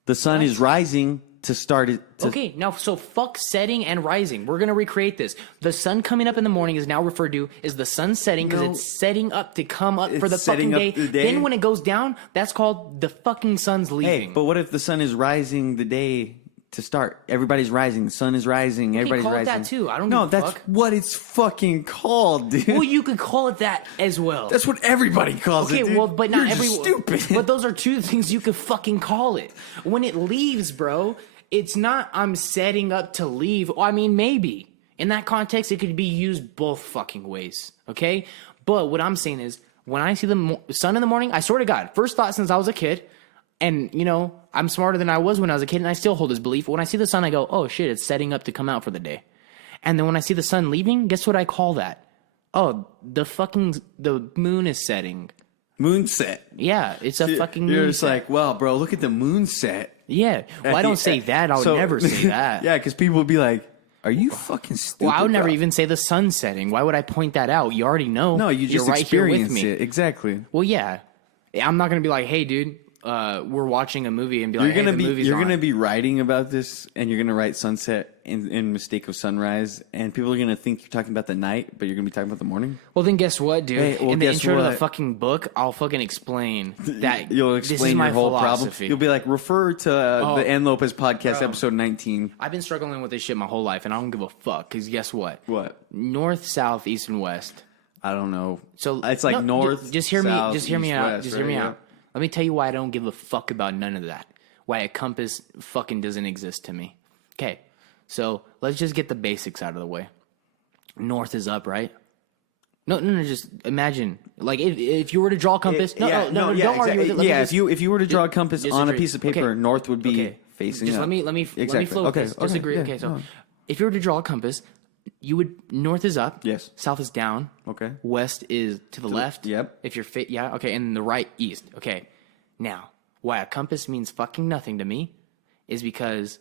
The sun is rising to start it. Okay, now, so fuck setting and rising. We're going to recreate this. The sun coming up in the morning is now referred to as the sun setting because it's setting up to come up for the fucking day. Then when it goes down, that's called the fucking sun's leaving. Hey, but what if the sun is rising the day to start? Everybody's rising. The sun is rising. Everybody's call rising. It that too. I don't give a fuck. No, that's what it's fucking called, dude. Well, you could call it that as well. That's what everybody calls it, dude. Well, but not everyone. Stupid. But those are two things you could fucking call it. When it leaves, bro, it's not I'm setting up to leave. I mean, maybe. In that context, it could be used both fucking ways, okay? But what I'm saying is, when I see the sun in the morning, I swear to God, first thought since I was a kid, and, you know, I'm smarter than I was when I was a kid, and I still hold this belief. When I see the sun, I go, oh, shit, it's setting up to come out for the day. And then when I see the sun leaving, guess what I call that? Oh, the moon is setting. Moonset. Yeah, it's a fucking moonset. You're just like, well, bro, look at the moonset. Yeah. Well, I don't say that. I would never say that. Yeah, because people would be like, are you fucking stupid? Well, I would never even say the sun setting. Why would I point that out? You already know. No, you just You're right here with experience me. it. Exactly. Well, yeah. I'm not going to be like, hey, dude, we're watching a movie and be like, You're the movie's you're on. gonna be writing about this, and you're gonna write sunset in mistake of sunrise, and people are gonna think you're talking about the night, but you're gonna be talking about the morning. Well, then guess what, dude? Hey, well, in the guess intro to the what? fucking book, I'll fucking explain that You'll this explain is my your whole philosophy. problem. You'll be like, refer to the N. Lopez Podcast, episode 19. I've been struggling with this shit my whole life, and I don't give a fuck. Because guess what? What? North, south, east, and west. I don't know. So it's like north. Just hear south, me. Just hear me east, out. west, Just right? hear me Yeah. out. Let me tell you why I don't give a fuck about none of that. Why a compass fucking doesn't exist to me. Okay, so let's just get the basics out of the way. North is up, right? No. Just imagine, like, if you were to draw a compass. Don't argue with it. Let me just, if you were to draw a compass on a piece of paper, Okay. north would be Okay. facing Just up. let me flow with this. Disagree. yeah, Okay, so no. if you were to draw a compass, you would north is up. Yes. South is down. Okay. West is to the left. yep. If you're yeah. Okay, and the right east. Okay. Now, why a compass means fucking nothing to me is because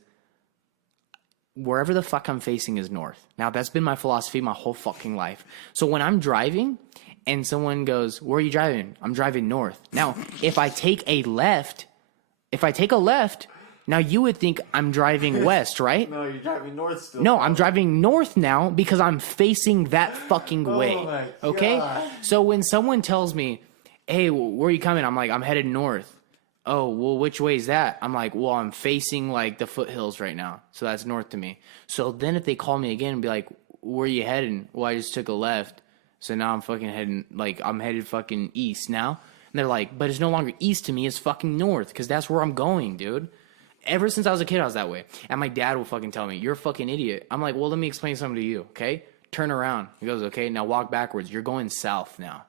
wherever the fuck I'm facing is north. Now, that's been my philosophy my whole fucking life. So when I'm driving and someone goes, where are you driving? I'm driving north. Now, if I take a left, now you would think I'm driving west, right? No, you're driving north still. No, I'm driving north now because I'm facing that fucking way. my Okay? God. So when someone tells me, hey, where are you coming? I'm like, I'm headed north. Oh, well, which way is that? I'm like, well, I'm facing like the foothills right now. So that's north to me. So then if they call me again and be like, where are you heading? Well, I just took a left. So now I'm fucking heading, like, I'm headed fucking east now. And they're like, but it's no longer east to me. It's fucking north because that's where I'm going, dude. Ever since I was a kid, I was that way. And my dad will fucking tell me, you're a fucking idiot. I'm like, well, let me explain something to you, okay? Turn around. He goes, okay, now walk backwards. You're going south now.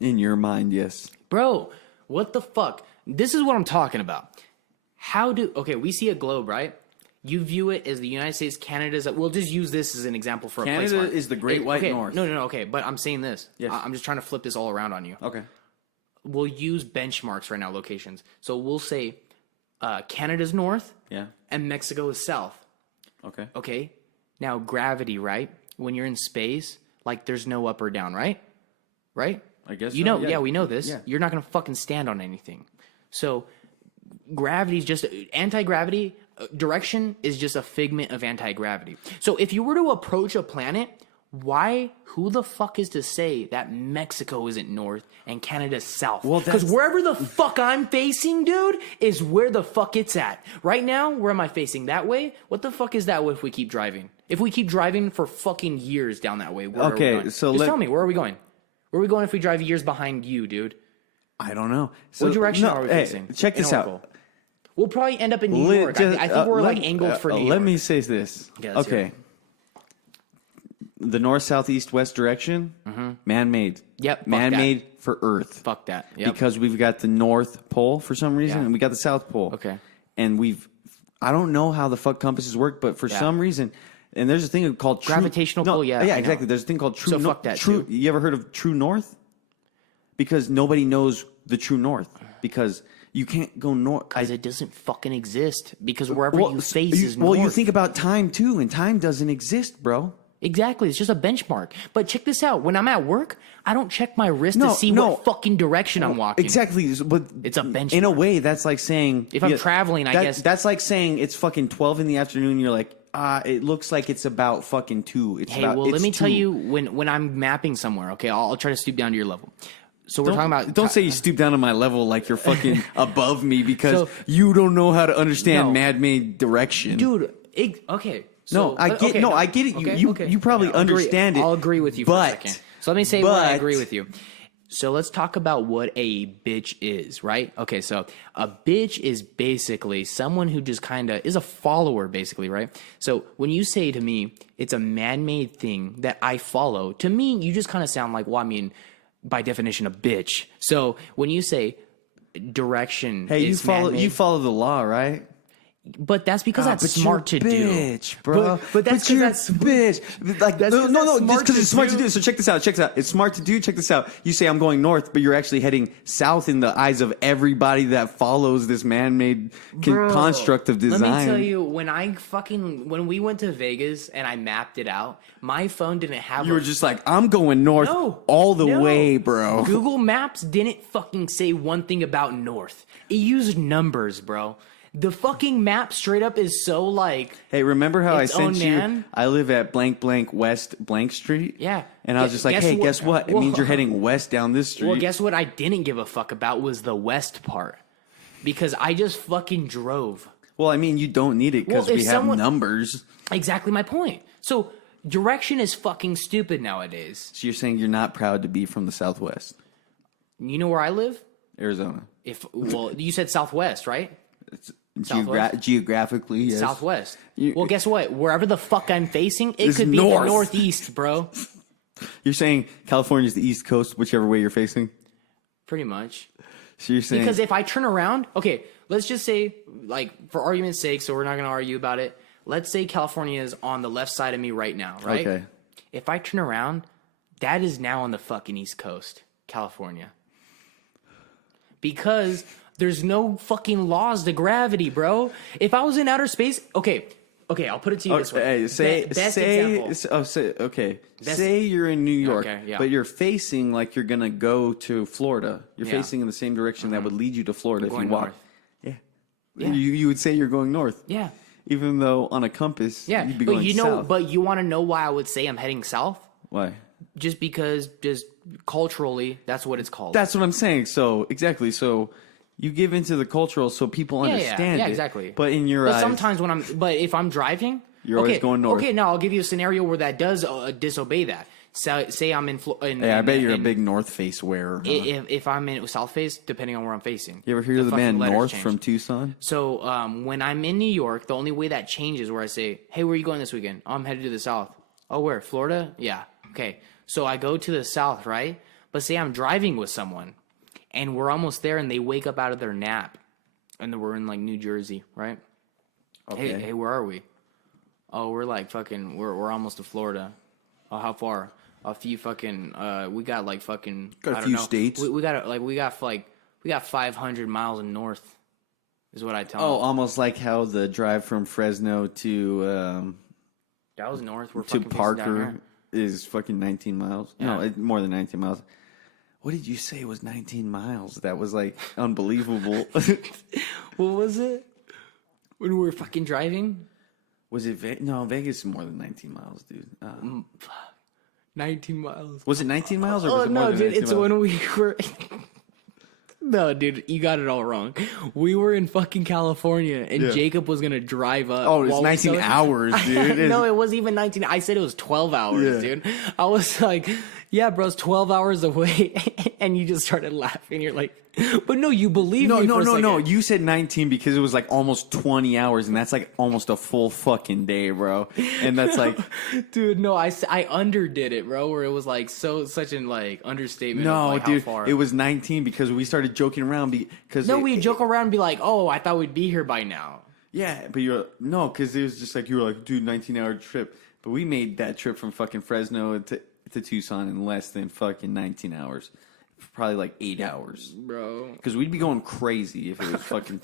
In your mind, yes. Bro, what the fuck? This is what I'm talking about. Okay, we see a globe, right? You view it as the United States, Canada's. We'll just use this as an example for a place. Canada is the Great White North. No, okay, but I'm saying this. Yes. I'm just trying to flip this all around on you. Okay. We'll use benchmarks right now, locations. So we'll say Canada's north, Yeah. and Mexico is south. Okay. Okay? Now, gravity, right? When you're in space, like, there's no up or down, right? Right? I guess You so, know, yeah. we know this. Yeah. You're not going to fucking stand on anything. So, gravity's just anti-gravity. Direction is just a figment of anti-gravity. So, if you were to approach a planet, who the fuck is to say that Mexico isn't north and Canada's south? Well, because wherever the fuck I'm facing, dude, is where the fuck it's at. Right now, where am I facing? That way? What the fuck is that way if we keep driving? If we keep driving for fucking years down that way, where are we going? So just tell me, where are we going? Where are we going if we drive years behind you, dude? I don't know. So, What direction are we facing? Check this out. Oracle? We'll probably end up in New York. I think we're like angled for New York. Let me say this. Yeah, let's hear okay. The north, south, east, west direction, man-made. Yep, fuck Man-made for Earth. Fuck that. Yep. Because we've got the North Pole for some reason, Yeah. and we got the South Pole. Okay. And I don't know how the fuck compasses work, but for some reason, and there's a thing called Gravitational pull, yeah, I Yeah, know. exactly. There's a thing called true So fuck that, true. too. You ever heard of true north? Because nobody knows the true north. Because You can't go north. Because it doesn't fucking exist. Because wherever you face is north. Well, you think about time, too, and time doesn't exist, bro. Exactly. It's just a benchmark. But check this out. When I'm at work, I don't check my wrist to see what fucking direction I'm walking. Exactly. But it's a benchmark. In a way, that's like saying... If I'm traveling, I guess... That's like saying it's fucking 12 in the afternoon, you're like, it looks like it's about fucking 2. Let me tell you, when I'm mapping somewhere, okay, I'll try to stoop down to your level. So we're talking about... Don't say you stoop down to my level like you're fucking above me because you don't know how to understand man-made direction. Dude, okay. So, I get it. You probably understand it. I'll agree with you for a second. So let me say where I agree with you. So let's talk about what a bitch is, right? Okay, so a bitch is basically someone who just kind of is a follower, basically, right? So when you say to me, it's a man-made thing that I follow, to me, you just kind of sound like, well, I mean... by definition, a bitch. So when you say direction, you follow the law, right? But that's because that's smart to do, bro. But that's because that's bitch. Like no, just because it's smart to do. So check this out. It's smart to do. Check this out. You say I'm going north, but you're actually heading south in the eyes of everybody that follows this man-made construct of design. Let me tell you, when we went to Vegas and I mapped it out, my phone didn't have. You were just like, I'm going north all the way, bro. Google Maps didn't fucking say one thing about north. It used numbers, bro. The fucking map straight up is so like... Hey, remember how I sent you... I live at blank blank west blank street? Yeah. And I was just like, hey, guess what? It means you're heading west down this street. Well, guess what I didn't give a fuck about was the west part. Because I just fucking drove. Well, I mean, you don't need it because we have numbers. Exactly my point. So, direction is fucking stupid nowadays. So you're saying you're not proud to be from the Southwest? You know where I live? Arizona. Well, you said Southwest, right? It's geographically, yes. Southwest. Well, guess what? Wherever the fuck I'm facing, it could be north. The Northeast, bro. You're saying California's the East Coast, whichever way you're facing? Pretty much. So you're saying... Because if I turn around... Okay, let's just say, like, for argument's sake, so we're not going to argue about it. Let's say California is on the left side of me right now, right? Okay. If I turn around, that is now on the fucking East Coast, California. Because... there's no fucking laws to gravity, bro. If I was in outer space, okay, I'll put it to you this way. Say you're in New York, but you're facing like you're gonna go to Florida. You're facing in the same direction that would lead you to Florida if you walk. North. Yeah. You would say you're going north. Yeah. Even though on a compass, you'd be going south. But you want to know why I would say I'm heading south? Why? Just because, culturally, that's what it's called. That's what I'm saying. So exactly. So. You give into the cultural so people understand it. Yeah, exactly. But in your eyes... sometimes but if I'm driving... You're always going north. Okay, now I'll give you a scenario where that does disobey that. So, say I'm in... I bet you're a big north face wearer. Huh? If I'm in south face, depending on where I'm facing. You ever hear the band North from Tucson? So when I'm in New York, the only way that changes where I say, hey, where are you going this weekend? Oh, I'm headed to the south. Oh, where? Florida? Yeah. Okay. So I go to the south, right? But say I'm driving with someone. And we're almost there, and they wake up out of their nap, and we're in like New Jersey, right? Okay. Hey, where are we? Oh, we're like fucking. We're almost to Florida. Oh, how far? A few fucking. We got like fucking. Got a few states. We got 500 miles north. Is what I tell them. Oh, almost like how the drive from Fresno to. That was north. We're to Parker is fucking 19 miles. Yeah. No, more than 19 miles. What did you say was 19 miles? That was like unbelievable. What was it? When we were fucking driving? Was it No, Vegas is more than 19 miles, dude. 19 miles. Was it 19 miles or was it more than 19 dude, miles? it's when we were... No, dude, you got it all wrong. We were in fucking California, and Jacob was going to drive up. Oh, it's 19 hours, dude. No, it wasn't even 19. I said it was 12 hours, dude. I was like, yeah, bro, it's 12 hours away. And you just started laughing. You're like, but no, you believe me for a second. No. You said 19 because it was like almost 20 hours, and that's like almost a full fucking day, bro. And that's like... Dude, no, I underdid it, bro, where it was like such an like understatement. No, of, like, dude, how far. it was 19 because we started joking around because... No, we'd joke around and be like, oh, I thought we'd be here by now. Yeah, but because it was just like, you were like, dude, 19-hour trip. But we made that trip from fucking Fresno to Tucson in less than fucking 19 hours. for probably like 8 hours. Bro. Because we'd be going crazy if it was fucking...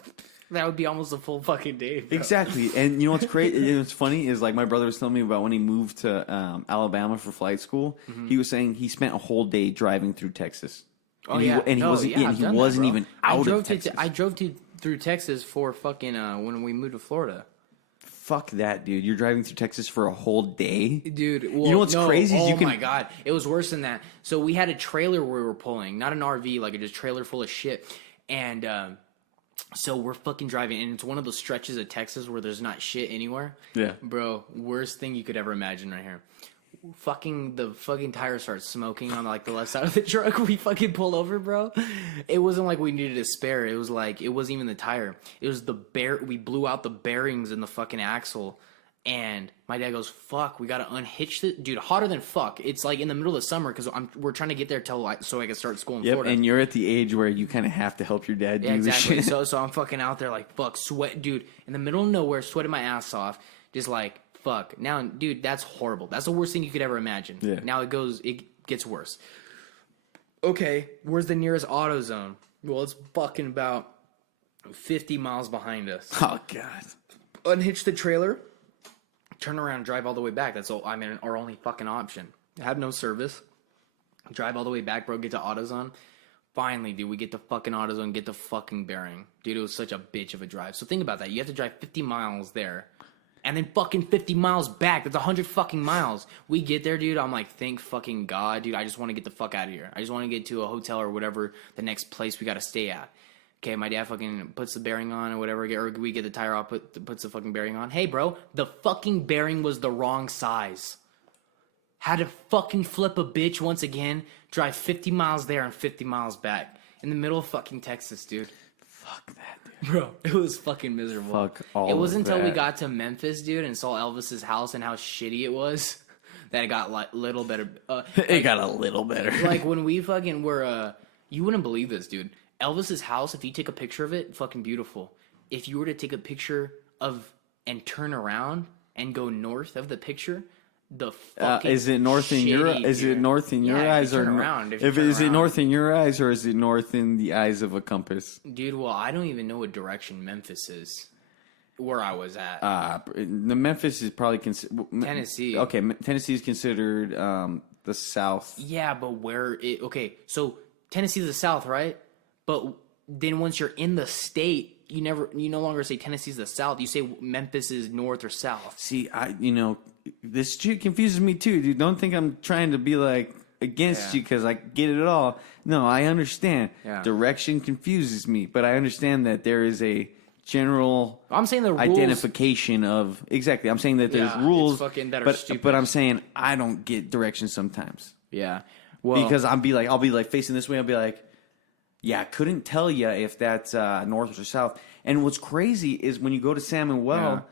That would be almost a full fucking day, bro. Exactly. And you know what's crazy? What's funny is like my brother was telling me about when he moved to Alabama for flight school. Mm-hmm. He was saying he spent a whole day driving through Texas. Oh, and yeah. He wasn't even out of Texas. I drove through Texas for fucking when we moved to Florida. Fuck that, dude. You're driving through Texas for a whole day? Dude, well, you know what's crazy? Oh my God. It was worse than that. So we had a trailer we were pulling, not an RV, like a trailer full of shit. And so we're fucking driving, and it's one of those stretches of Texas where there's not shit anywhere. Yeah. Bro, worst thing you could ever imagine right here. The fucking tire starts smoking on like the left side of the truck. We fucking pulled over, bro. It wasn't like we needed a spare. It was like it wasn't even the tire. It was we blew out the bearings in the fucking axle. And my dad goes, "Fuck, we gotta unhitch it, dude." Hotter than fuck. It's like in the middle of summer because we're trying to get there so I can start school in Florida. And you're at the age where you kind of have to help your dad do exactly. this shit. So I'm fucking out there like fuck, sweat, dude, in the middle of nowhere, sweating my ass off, just like fuck. Now, dude, that's horrible. That's the worst thing you could ever imagine. Yeah. Now it gets worse. Okay, where's the nearest AutoZone? Well, it's fucking about 50 miles behind us. Oh God. Unhitch the trailer. Turn around, drive all the way back. That's all. I mean, our only fucking option. Have no service. Drive all the way back, bro. Get to AutoZone. Finally, dude, we get to fucking AutoZone. Get the fucking bearing, dude. It was such a bitch of a drive. So think about that. You have to drive 50 miles there, and then fucking 50 miles back. That's 100 fucking miles. We get there, dude. I'm like, thank fucking God, dude. I just want to get the fuck out of here. I just want to get to a hotel or whatever the next place we got to stay at. Okay, my dad fucking puts the bearing on or whatever, or we get the tire off, puts the fucking bearing on. Hey, bro, the fucking bearing was the wrong size. Had to fucking flip a bitch once again, drive 50 miles there and 50 miles back. In the middle of fucking Texas, dude. Fuck that, dude. Bro, it was fucking miserable. Fuck all It wasn't of until we that. got to Memphis, dude, and saw Elvis's house and how shitty it was that it got like little better. It got a little better. Like when we fucking were, you wouldn't believe this, dude. Elvis's house, if you take a picture of it, fucking beautiful. If you were to take a picture of and turn around and go north of the picture, the fucking is it north in your shitty, is dude. it north in your Yeah, eyes if you or turn around, is it north in your eyes or is it north in the eyes of a compass? Dude, well, I don't even know what direction Memphis is. Where I was at. The Memphis is probably Tennessee. Okay, Tennessee is considered the South. Yeah, but okay, so Tennessee's the South, right? But then once you're in the state, you no longer say Tennessee's the South. You say Memphis is North or South. See, this shit confuses me too, dude. Don't think I'm trying to be like against you because I get it all. No, I understand. Yeah. Direction confuses me, but I understand that there is a general I'm saying the rules, identification of exactly. I'm saying that there's rules, it's fucking that are but stupid. but I'm saying I don't get directions sometimes. Yeah. Well, Because I'll be like facing this way. I'll be like, yeah, I couldn't tell you if that's north or south. And what's crazy is when you go to San Manuel.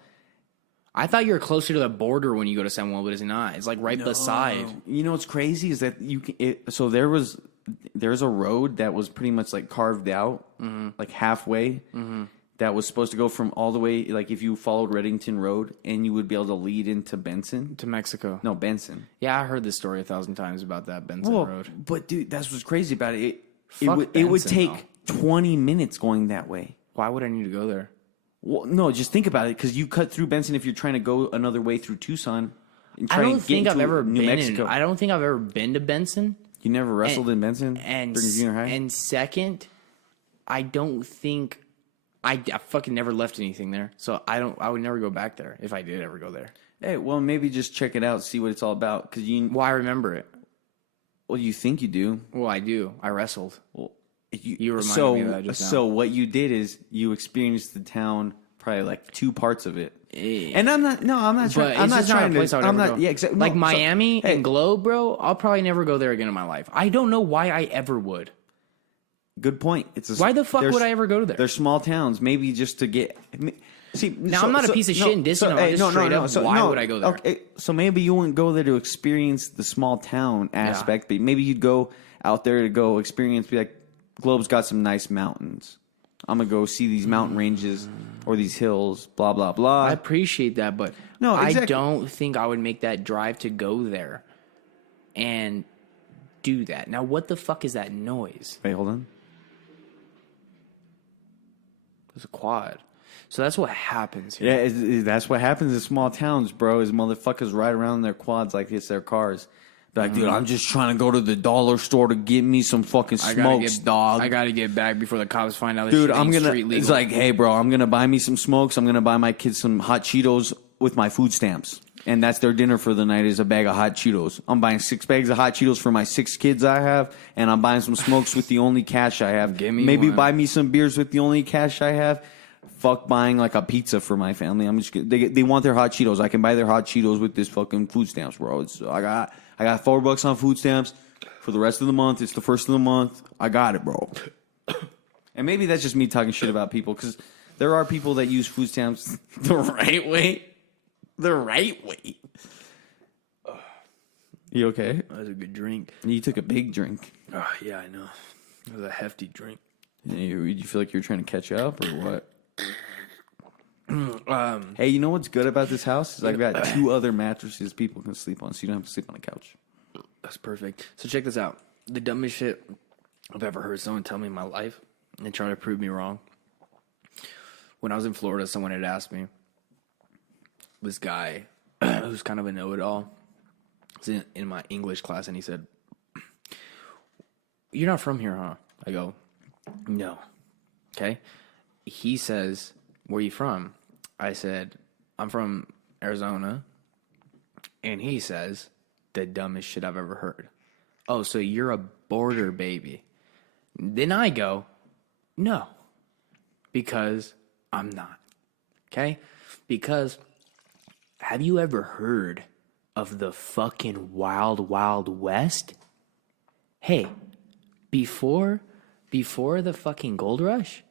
I thought you were closer to the border when you go to San Juan, but it's not. It's like right beside. You know what's crazy is that so there's a road that was pretty much like carved out, like halfway. That was supposed to go from all the way, like if you followed Reddington Road, and you would be able to lead into Benson. To Mexico. No, Benson. Yeah, I heard this story 1,000 times about that Benson Road. But dude, that's what's crazy about it. It Fuck would Benson, take 20 minutes going that way. Why would I need to go there? Well, no, just think about it, because you cut through Benson if you're trying to go another way through Tucson. And I try don't and get think I've into ever New been. Mexico. I don't think I've ever been to Benson. You never wrestled in Benson And during junior high? and second, I don't think I fucking never left anything there. So I would never go back there if I did ever go there. Hey, well, maybe just check it out, see what it's all about, because Well, I remember it. well, you think you do. Well, I do. I wrestled. Well, You reminded me of that just now. So what you did is you experienced the town, probably like two parts of it. Yeah. And I'm not trying. I'm not trying to. I'm not. Yeah, exactly. Like no, Miami so, hey, and Globe, bro. I'll probably never go there again in my life. I don't know why I ever would. Good point. Why the fuck would I ever go there? They're small towns, maybe just to get. See, Now, I'm not a piece of shit and dissing them. I'm just straight up, why would I go there? Okay, so maybe you wouldn't go there to experience the small town aspect, but maybe you'd go out there to go experience. Be like, Globe's got some nice mountains. I'm gonna go see these mountain ranges or these hills. Blah blah blah. I appreciate that, but No, exactly. I don't think I would make that drive to go there. And do that. Now, what the fuck is that noise? Wait, hold on. It's a quad. So that's what happens here. Yeah, that's what happens in small towns, bro, is motherfuckers ride around in their quads like it's their cars. They're like, dude, I'm just trying to go to the dollar store to get me some fucking smokes, dog. I gotta get back before the cops find out this Dude, shit I'm ain't gonna. street legal. It's like, hey, bro, I'm gonna buy me some smokes. I'm gonna buy my kids some hot Cheetos with my food stamps, and that's their dinner for the night is a bag of hot Cheetos. I'm buying 6 bags of hot Cheetos for my 6 kids I have, and I'm buying some smokes with the only cash I have. Maybe buy me some beers with the only cash I have. Fuck buying like a pizza for my family. I'm just they want their hot Cheetos. I can buy their hot Cheetos with this fucking food stamps, bro. I got $4 on food stamps for the rest of the month. It's the first of the month. I got it, bro. And maybe that's just me talking shit about people because there are people that use food stamps the right way. The right way. You okay? That was a good drink. You took a big drink. Oh, yeah, I know. It was a hefty drink. You feel like you're trying to catch up or what? Hey, you know what's good about this house is I've got 2 other mattresses people can sleep on, so you don't have to sleep on a couch. That's perfect. So check this out. The dumbest shit I've ever heard someone tell me in my life and try to prove me wrong. When I was in Florida, someone had asked me, this guy who's kind of a know-it-all was in my English class, and he said, "You're not from here, huh?" I go, "No." Okay. He says, "Where are you from?" I said, "I'm from Arizona." And he says, the dumbest shit I've ever heard. "Oh, so you're a border baby." Then I go, "No, because I'm not." Okay? Because have you ever heard of the fucking Wild Wild West? Hey, before the fucking gold rush,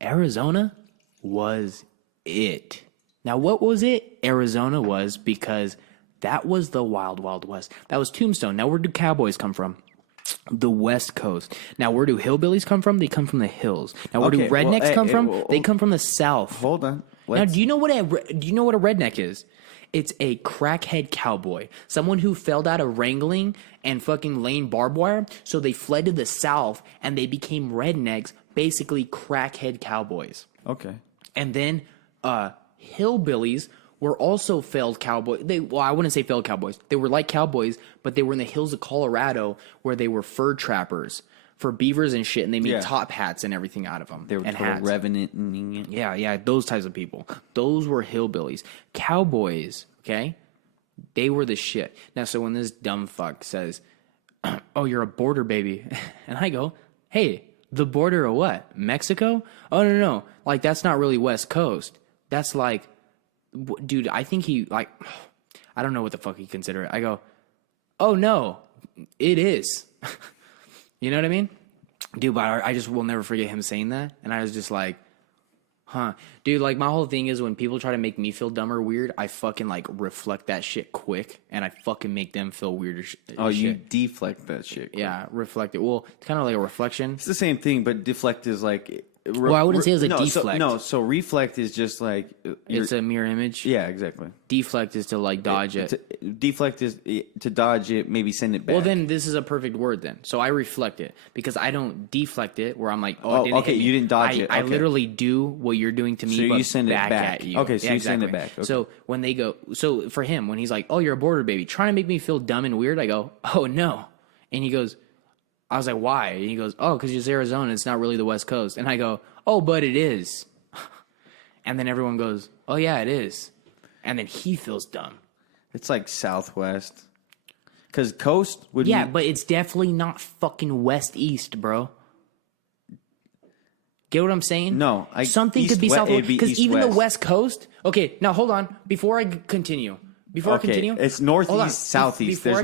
Arizona was it. Now, what was it? Arizona was because that was the Wild Wild West. That was Tombstone. Now, where do cowboys come from? The West Coast. Now, where do hillbillies come from? They come from the hills. Now, where do rednecks come from? They come from the South. Hold on. Now, do you know what a redneck is? It's a crackhead cowboy, someone who failed out of wrangling and fucking laying barbed wire, so they fled to the South and they became rednecks, basically crackhead cowboys. Okay. And then hillbillies were also failed cowboys. I wouldn't say failed cowboys. They were like cowboys, but they were in the hills of Colorado where they were fur trappers for beavers and shit, and they made top hats and everything out of them. They were and total revenanting it. Yeah, those types of people. Those were hillbillies. Cowboys, okay? They were the shit. Now, so when this dumb fuck says, "Oh, you're a border baby," and I go, "Hey, the border of what? Mexico?" "Oh, no. Like, that's not really West Coast. That's like, dude, I think he, like, I don't know what the fuck he considered it." I go, "Oh, no, it is." You know what I mean? Dude, but I just will never forget him saying that. And I was just like, huh. Dude, like, my whole thing is when people try to make me feel dumb or weird, I fucking, like, reflect that shit quick. And I fucking make them feel weird as shit. Oh, you deflect that shit quick. Yeah, reflect it. Well, it's kind of like a reflection. It's the same thing, but deflect is like... Well, I wouldn't say it was a deflect. So reflect is just like... It's a mirror image. Yeah, exactly. Deflect is to, like, dodge it. Deflect is to dodge it, maybe send it back. Well, then this is a perfect word then. So I reflect it because I don't deflect it where I'm like, oh, okay, you didn't dodge it. I literally do what you're doing to me, so but you send back it back at you. Okay, so yeah, you send it back. Okay. So when they go, so for him, when he's like, "Oh, you're a border baby," trying to make me feel dumb and weird, I go, "Oh, no." And he goes, I was like, "Why?" And he goes, "Oh, because it's Arizona. It's not really the West Coast." And I go, "Oh, but it is." And then everyone goes, "Oh, yeah, it is." And then he feels dumb. It's like Southwest. Because coast would be... Yeah, but it's definitely not fucking West-East, bro. Get what I'm saying? No. Something could be Southwest. Because even the West Coast... Okay, now hold on. Before I continue... It's northeast, southeast. There's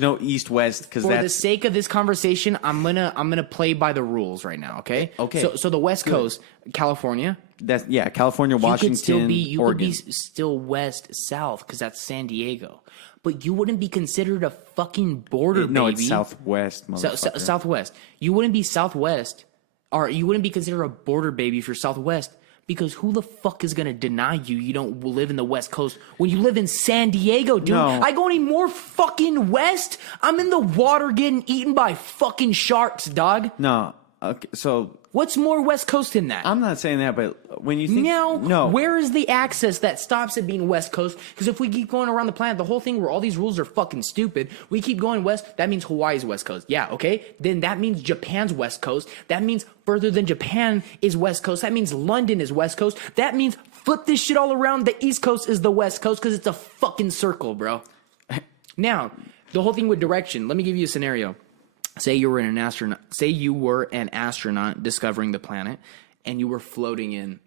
no east west because for the sake of this conversation, I'm gonna play by the rules right now. Okay. So the West Coast, California. California, Washington, you Oregon. could be still west south because that's San Diego, but you wouldn't be considered a fucking border baby. No, it's southwest, motherfucker. Southwest. You wouldn't be southwest, or you wouldn't be considered a border baby if you're southwest Because who the fuck is going to deny you don't live in the West Coast when you live in San Diego, dude? No. I go any more fucking west, I'm in the water getting eaten by fucking sharks, dog. No. Okay, so What's more West Coast than that? I'm not saying that, but when you think Now, where is the access that stops it being West Coast? Because if we keep going around the planet, the whole thing where all these rules are fucking stupid, we keep going west, that means Hawaii's West Coast. Yeah, okay? Then that means Japan's West Coast. That means further than Japan is West Coast. That means London is West Coast. That means flip this shit all around. The East Coast is the West Coast because it's a fucking circle, bro. Now, the whole thing with direction. Let me give you a scenario. Say you were an astronaut. Say you were an astronaut discovering the planet, and you were floating in,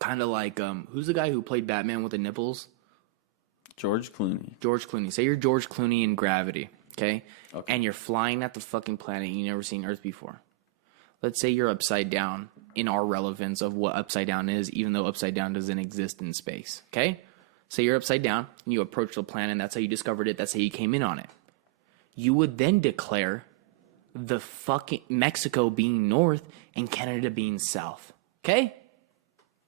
kind of like who's the guy who played Batman with the nipples? George Clooney. George Clooney. Say you're George Clooney in Gravity, okay? And you're flying at the fucking planet and you've never seen Earth before. Let's say you're upside down in our relevance of what upside down is, even though upside down doesn't exist in space, okay? Say you're upside down and you approach the planet. And that's how you discovered it. That's how you came in on it. You would then declare the fucking Mexico being north and Canada being south. Okay?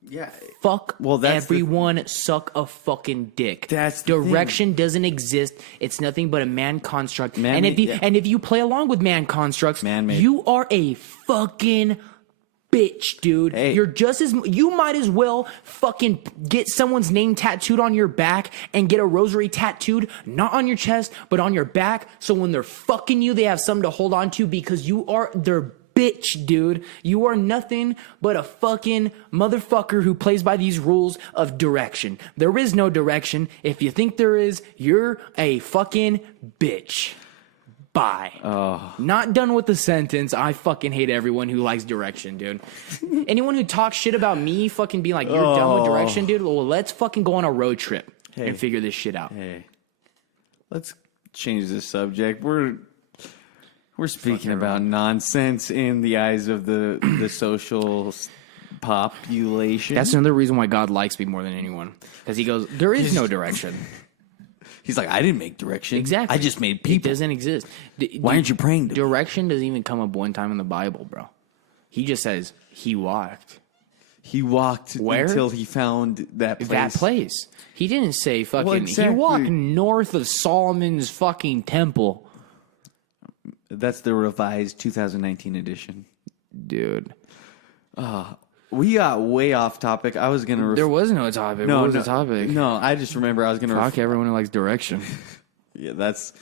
Yeah. Fuck Well, that's everyone suck a fucking dick. That's the Direction doesn't exist. It's nothing but a man construct. Man-made, And if you play along with man constructs, Man-made. you are a fucking bitch, dude. Hey. You might as well fucking get someone's name tattooed on your back and get a rosary tattooed, not on your chest, but on your back. So when they're fucking you, they have something to hold on to because you are their bitch, dude. You are nothing but a fucking motherfucker who plays by these rules of direction. There is no direction. If you think there is, you're a fucking bitch. Bye. Not done with the sentence. I fucking hate everyone who likes direction, dude. Anyone who talks shit about me fucking being like, you're done with direction, dude. Well, let's fucking go on a road trip and figure this shit out. Hey, let's change the subject. We're speaking about nonsense in the eyes of the social population. That's another reason why God likes me more than anyone. Because he goes, there is no direction. He's like, I didn't make direction. Exactly. I just made people. It doesn't exist. Why aren't you praying to me? Direction doesn't even come up one time in the Bible, bro. He just says he walked. He walked Where? until he found that place. That place. He didn't say fucking. Well, exactly. He walked north of Solomon's fucking temple. That's the revised 2019 edition. Dude. We got way off topic. I was going to... There was no topic. What was the topic? No, I just remember I was going to... Fuck everyone who likes direction. Yeah, that's...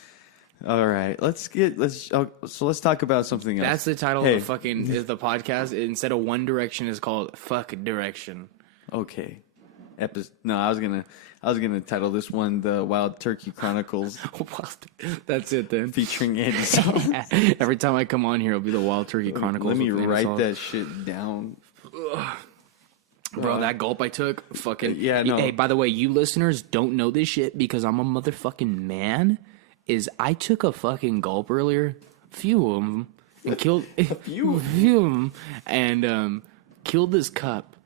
All right. So let's talk about something else. That's the title of the fucking... Is the podcast. Instead of One Direction, is called Fuck Direction. Okay. No, I was gonna title this one the Wild Turkey Chronicles. That's it then. Featuring Andy. Every time I come on here, it'll be the Wild Turkey Chronicles. Let me write that shit down. Bro, that gulp I took, fucking... Yeah, no. Hey, by the way, you listeners don't know this shit because I'm a motherfucking man, is I took a fucking gulp earlier, few of them, and killed... few of them, and killed this cup,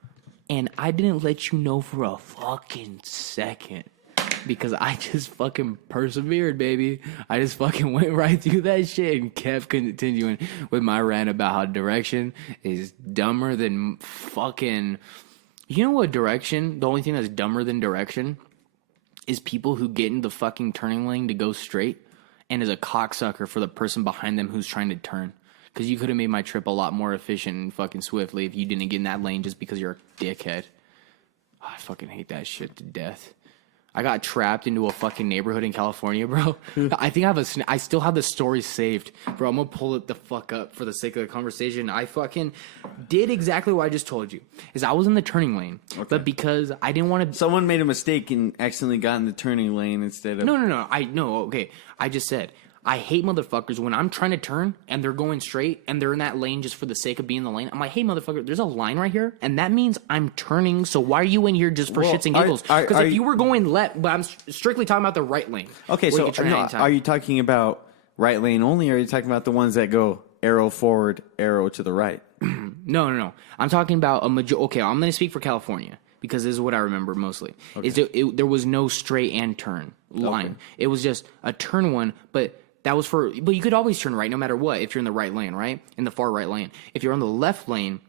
and I didn't let you know for a fucking second. Because I just fucking persevered, baby. I just fucking went right through that shit and kept continuing with my rant about how direction is dumber than fucking... You know what direction? The only thing that's dumber than direction is people who get in the fucking turning lane to go straight and is a cocksucker for the person behind them who's trying to turn. Because you could have made my trip a lot more efficient and fucking swiftly if you didn't get in that lane just because you're a dickhead. Oh, I fucking hate that shit to death. I got trapped into a fucking neighborhood in California, bro. I think I still have the story saved, bro. I'm gonna pull it the fuck up for the sake of the conversation. I fucking did exactly what I just told you. Is I was in the turning lane, but because I didn't want to. Someone made a mistake and accidentally got in the turning lane instead of. No. Okay, I just said. I hate motherfuckers when I'm trying to turn and they're going straight and they're in that lane just for the sake of being in the lane. I'm like, hey, motherfucker, there's a line right here, and that means I'm turning. So why are you in here just for shits and giggles? Because if you were going left, but I'm strictly talking about the right lane. Okay, so are you talking about right lane only, or are you talking about the ones that go arrow forward, arrow to the right? No. I'm talking about Okay, I'm going to speak for California because this is what I remember mostly. Okay. There was no straight and turn line. Okay. It was just a turn one, but That was for, but you could always turn right no matter what if you're in the right lane, right? In the far right lane. If you're on the left lane,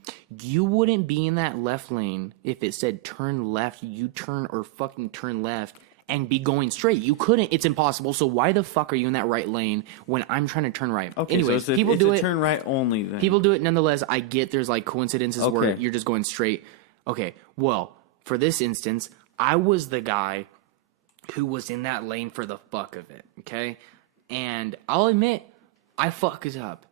you wouldn't be in that left lane if it said turn left, U-turn, or fucking turn left and be going straight. You couldn't. It's impossible. So why the fuck are you in that right lane when I'm trying to turn right? Okay, anyways, so people do it. Turn right only then. People do it nonetheless. I get there's like coincidences where you're just going straight. Okay, well, for this instance, I was the guy who was in that lane for the fuck of it, okay? And I'll admit, I fuck it up.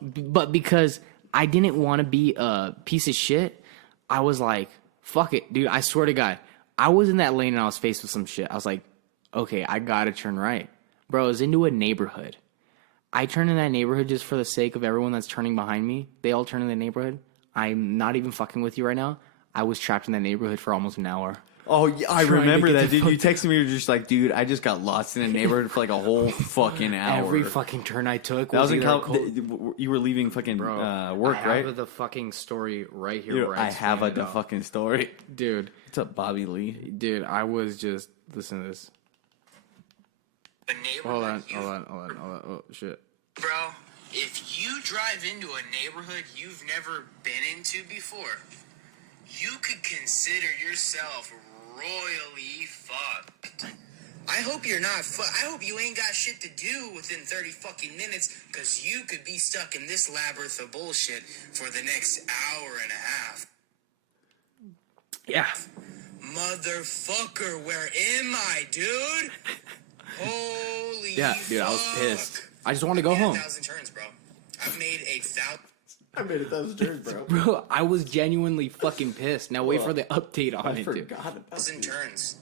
But because I didn't want to be a piece of shit, I was like, fuck it, dude. I swear to God, I was in that lane and I was faced with some shit. I was like, okay, I gotta turn right. Bro, I was into a neighborhood. I turned in that neighborhood just for the sake of everyone that's turning behind me. They all turn in the neighborhood. I'm not even fucking with you right now. I was trapped in that neighborhood for almost an hour. Oh, yeah, I remember that, dude. You texted me, you were just like, dude, I just got lost in a neighborhood for like a whole fucking hour. Every fucking turn I took was in you were leaving fucking work, right? I have the fucking story right here. Dude, I have the fucking story. Dude. What's up, Bobby Lee? Dude, I was just, listen to this. Hold on. Oh, shit. Bro, if you drive into a neighborhood you've never been into before, you could consider yourself royally fucked. I hope you're not I hope you ain't got shit to do within 30 fucking minutes, because you could be stuck in this labyrinth of bullshit for the next hour and a half. Yeah. Motherfucker, where am I, dude? Holy Yeah, dude, I was pissed. I just want to go home. 1,000 turns, bro. I've made 1,000. I made 1,000 turns, bro. Bro, I was genuinely fucking pissed. Now wait for the update on it, dude. 1,000 turns.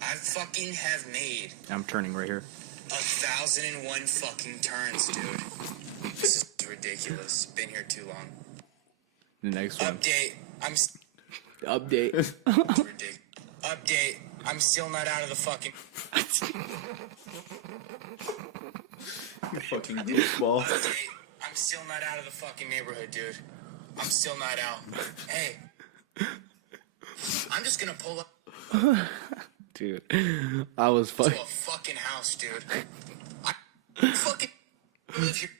I fucking have made. I'm turning right here. 1,001 fucking turns, dude. This is ridiculous. Been here too long. The next one. Update. Update. Ridiculous. Update. I'm still not out of the fucking. You fucking dickball. Update. I'm still not out of the fucking neighborhood, dude. I'm still not out. Hey. I'm just gonna pull up Dude, I was to a fucking house, dude. I fucking live here.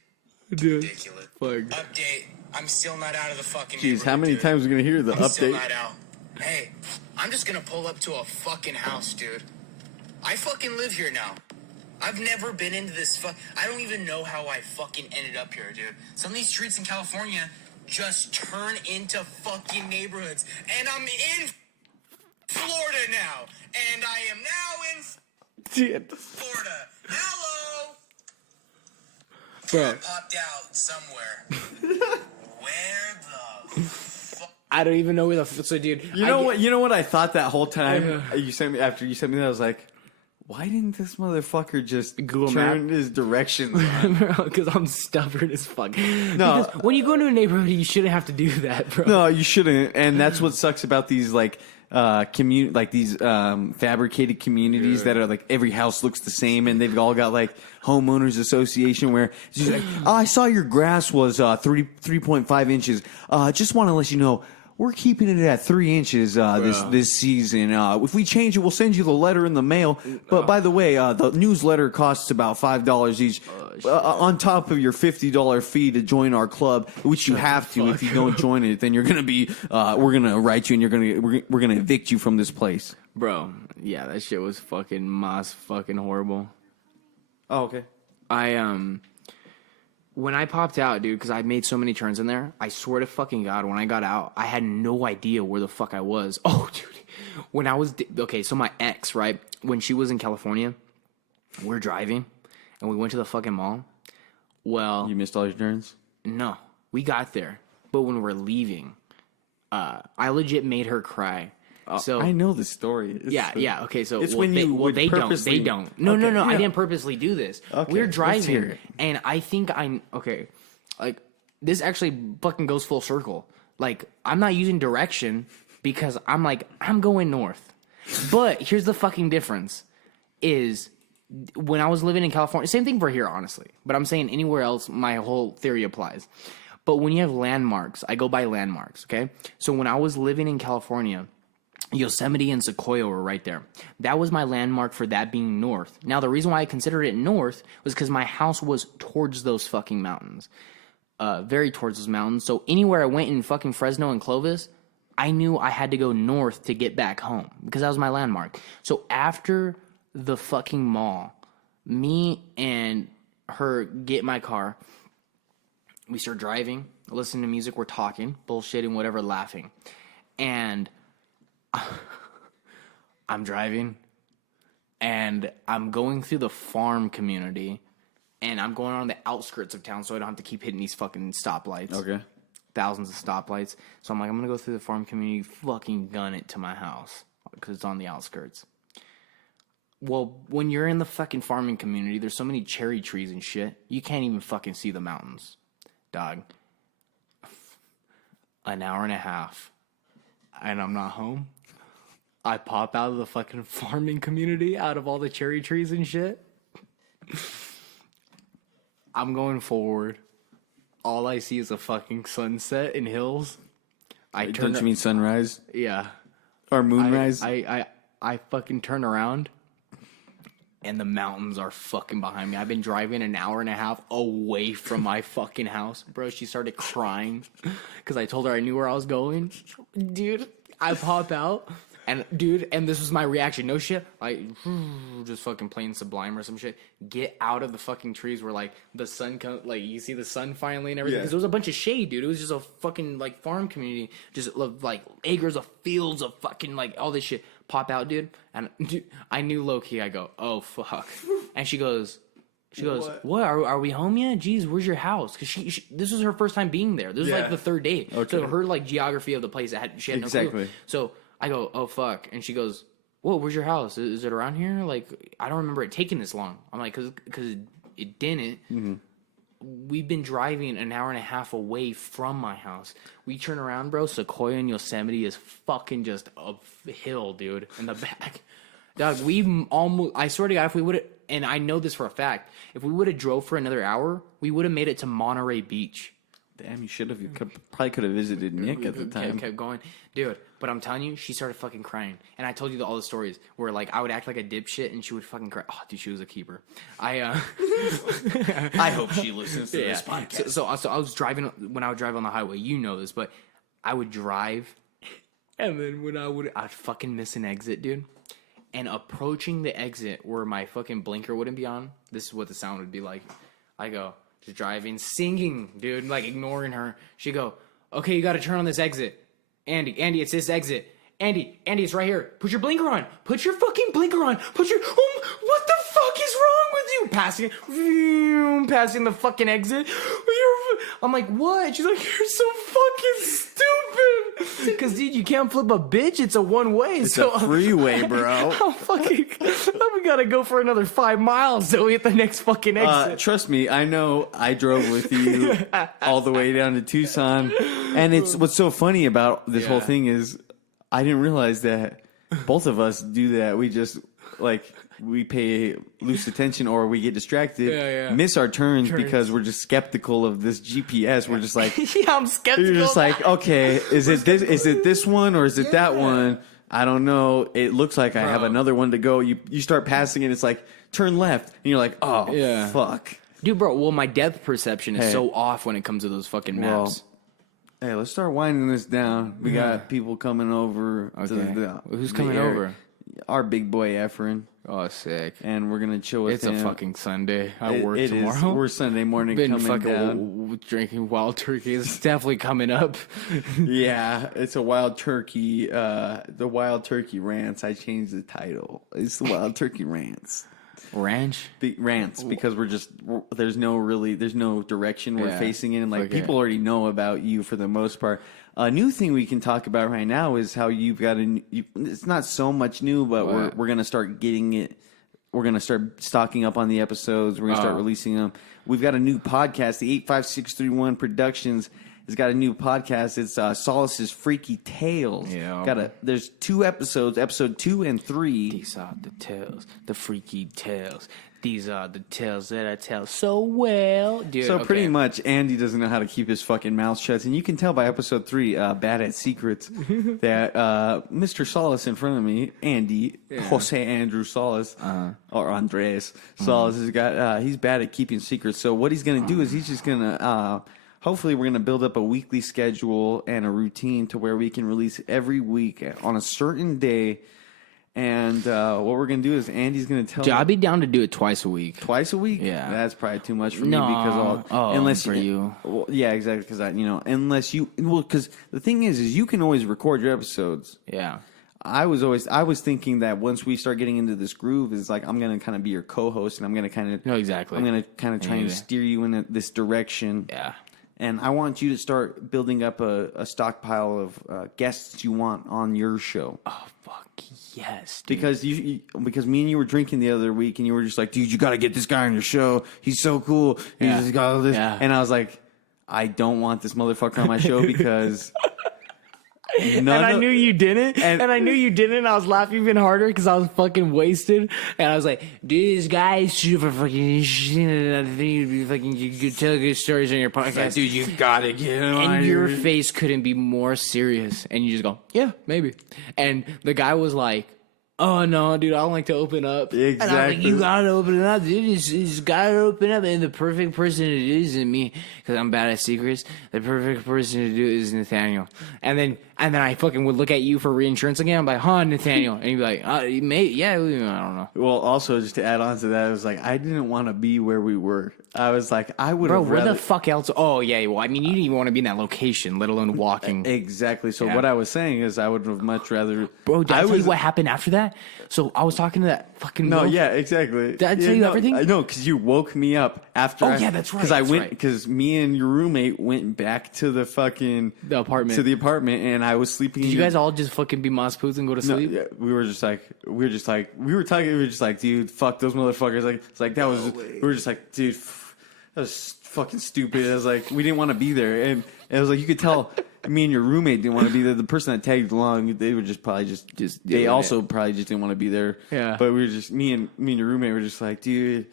Dude, Ridiculous. fuck. Update. I'm still not out of the fucking Jeez, neighborhood, how many dude. times are we going to hear the I'm still update? not out. Hey, I'm just gonna pull up to a fucking house, dude. I fucking live here now. I've never been into this I don't even know how I fucking ended up here, dude. Some of these streets in California just turn into fucking neighborhoods. And I'm in Florida now. And I am now in Dude. Florida. Hello. Bro, I popped out somewhere. Where the fuck? I don't even know where the so, dude. You know what I thought that whole time? You sent me after you sent me that. I was like, why didn't this motherfucker just Google turn his directions? Because I'm stubborn as fuck. No. Because when you go into a neighborhood, you shouldn't have to do that, bro. No, you shouldn't. And that's what sucks about these these fabricated communities that are like every house looks the same, and they've all got like homeowners association where it's just like, oh, I saw your grass was 3.5 inches. Just want to let you know, we're keeping it at 3 inches this season. If we change it, we'll send you the letter in the mail. But by the way, the newsletter costs about $5 each, on top of your $50 fee to join our club, which you have to. If you don't join it, then you're gonna be we're gonna write you, and we're gonna evict you from this place. Bro, yeah, that shit was fucking fucking horrible. Oh, okay. When I popped out, dude, because I made so many turns in there, I swear to fucking God, when I got out, I had no idea where the fuck I was. Oh, dude. When I was... Okay, so my ex, right? When she was in California, we're driving, and we went to the fucking mall. Well... You missed all your turns? No. We got there. But when we're leaving, I legit made her cry. So I know the story. Yeah. Okay, so it's when you would they purposely... don't. No. Yeah. I didn't purposely do this. Okay, We're let's hear driving, it. and I think like this actually fucking goes full circle. Like, I'm not using direction because I'm going north. But here's the fucking difference: is when I was living in California, same thing for here, honestly. But I'm saying anywhere else, my whole theory applies. But when you have landmarks, I go by landmarks. Okay, so when I was living in California, Yosemite and Sequoia were right there. That was my landmark for that being north. Now, the reason why I considered it north was because my house was towards those fucking mountains. Very towards those mountains. So anywhere I went in fucking Fresno and Clovis, I knew I had to go north to get back home because that was my landmark. So after the fucking mall, me and her get in my car. We start driving, listening to music, we're talking, bullshitting, whatever, laughing. And I'm driving, and I'm going through the farm community, and I'm going on the outskirts of town so I don't have to keep hitting these fucking stoplights. Okay. Thousands of stoplights. So I'm like, I'm going to go through the farm community, fucking gun it to my house because it's on the outskirts. Well, when you're in the fucking farming community, there's so many cherry trees and shit, you can't even fucking see the mountains. Dog. An hour and a half. And I'm not home. I pop out of the fucking farming community, out of all the cherry trees and shit. I'm going forward. All I see is a fucking sunset and hills. Don't you mean sunrise? Yeah. Or moonrise? I fucking turn around. And the mountains are fucking behind me. I've been driving an hour and a half away from my fucking house. Bro, she started crying because I told her I knew where I was going. Dude, I pop out. And, dude, and this was my reaction. No shit. Like, just fucking playing Sublime or some shit. Get out of the fucking trees where, like, the sun comes. Like, you see the sun finally and everything. Because there was a bunch of shade, dude. It was just a fucking, like, farm community. Just, like, acres of fields of fucking, like, all this shit. Pop out, dude. And, dude, I knew low-key. I go, oh, fuck. And she goes, what? Are we home yet? Jeez, where's your house? Because she this was her first time being there. This was, like, the third day. Okay. So her, like, geography of the place, she had no clue. So I go, oh, fuck. And she goes, whoa, where's your house? Is it around here? Like, I don't remember it taking this long. I'm like, because it didn't. Mm-hmm. We've been driving an hour and a half away from my house. We turn around, bro. Sequoia and Yosemite is fucking just a hill, dude, in the back. Dog, we almost, I swear to God, if we would have, and I know this for a fact, if we would have drove for another hour, we would have made it to Monterey Beach. Damn, you should have. You probably could have visited Nick at the time. Kept going. Dude, but I'm telling you, she started fucking crying. And I told you all the stories where, like, I would act like a dipshit and she would fucking cry. Oh, dude, she was a keeper. I hope she listens to this podcast. So I was driving, when I would drive on the highway, you know this, but I would drive, and then when I'd fucking miss an exit, dude. And approaching the exit where my fucking blinker wouldn't be on, this is what the sound would be like. I go, just driving, singing, dude, like ignoring her. She go, okay, you got to turn on this exit. Andy, it's this exit. Andy, it's right here. Put your blinker on. Put your fucking blinker on. What the fuck is wrong with you? Passing the fucking exit. I'm like, what? She's like, you're so fucking stupid. Because, dude, you can't flip a bitch. It's a one-way. It's a freeway, bro. We gotta go for another 5 miles till we hit the next fucking exit. Trust me, I know. I drove with you all the way down to Tucson. And it's what's so funny about this whole thing is I didn't realize that both of us do that. We just, like, we pay loose attention or we get distracted, miss our turns because we're just skeptical of this GPS. We're just like, yeah, I'm skeptical. You're just like, okay, is it this one or is it that one? I don't know. It looks like I have another one to go. You start passing it. It's like, turn left. And you're like, oh, fuck. Dude, bro, well, my depth perception is so off when it comes to those fucking maps. Hey, let's start winding this down. We got people coming over. Okay. Who's coming over? Our big boy Efren. Oh, sick. And we're going to chill with him. It's a fucking Sunday. I work tomorrow. Is. We're Sunday morning coming down. Drinking wild turkey. It's definitely coming up. Yeah, it's a wild turkey. The Wild Turkey Rants. I changed the title. It's the Wild Turkey Rants. Rants, because there's no direction we're facing in. Like, people already know about you for the most part. A new thing we can talk about right now is how you've got it's not so much new, but we're going to start getting it. We're going to start stocking up on the episodes. We're going to start releasing them. We've got a new podcast, the 85631 Productions, has got a new podcast. It's Salas's Freaky Tales. Yeah. There's 2 episodes, episode 2 and 3. These are the tales, the freaky tales. These are the tales that I tell so well. Dude, So pretty much, Andy doesn't know how to keep his fucking mouth shut. And you can tell by episode 3, Bad at Secrets, that Mr. Salas in front of me, Andy, Jose Andrew Salas, or Andres Salas, he's bad at keeping secrets. So what he's going to do is he's just going to, hopefully we're going to build up a weekly schedule and a routine to where we can release every week on a certain day. And what we're going to do is Andy's going to tell Dude, I'd be down to do it twice a week. Twice a week? Yeah. That's probably too much for me No. because unless for you. Well, yeah, exactly. Because unless you, because the thing is you can always record your episodes. Yeah. I was thinking that once we start getting into this groove, is like I'm going to kind of be your co-host and I'm going to kind of No, exactly. I'm going to kind of try and steer you in this direction. Yeah. And I want you to start building up a stockpile of guests you want on your show. Oh, fuck yes, dude. Because me and you were drinking the other week, and you were just like, dude, you got to get this guy on your show. He's so cool. He's just got all this. Yeah. And I was like, I don't want this motherfucker on my show because... And I knew you didn't. And I knew you didn't. I was laughing even harder because I was fucking wasted. And I was like, dude, this guy is super fucking shit. I think you'd be fucking, you could tell good stories on your podcast. dude, you gotta get him on And your here. face couldn't be more serious. And you just go, yeah, maybe. And the guy was like, oh, no, dude, I don't like to open up. Exactly. And I was like, you gotta open it up, dude. You just gotta open up. And the perfect person to do isn't me, because I'm bad at secrets. The perfect person to do is Nathaniel. And then I fucking would look at you for reinsurance again. I'm like, huh, Nathaniel. And you'd be like, yeah, I don't know. Well, also, just to add on to that, I was like, I didn't want to be where we were. I was like, I would have Bro, where rather... the fuck else? Oh, yeah, well, I mean, you didn't even want to be in that location, let alone walking. Exactly. So Yeah. what I was saying is I would have much rather... Bro, did I tell you what happened after that? So I was talking to that fucking No, girl. yeah, exactly. Did I tell you everything? I know, because you woke me up after. Oh, yeah, that's right, Because I that's went, right. because me and your roommate went back to the fucking The apartment. to the apartment, and I was sleeping. Did you guys all just fucking be moss-poots and go to No, sleep? yeah, we were just like, dude, fuck those motherfuckers. Like, it's like that was. We were just like, dude, that was fucking stupid. I was like, we didn't want to be there, and it was like you could tell. Me and your roommate didn't want to be there. The person that tagged along, they were just probably just they also probably just didn't want to be there. Yeah. But we were just me and your roommate were just like, dude.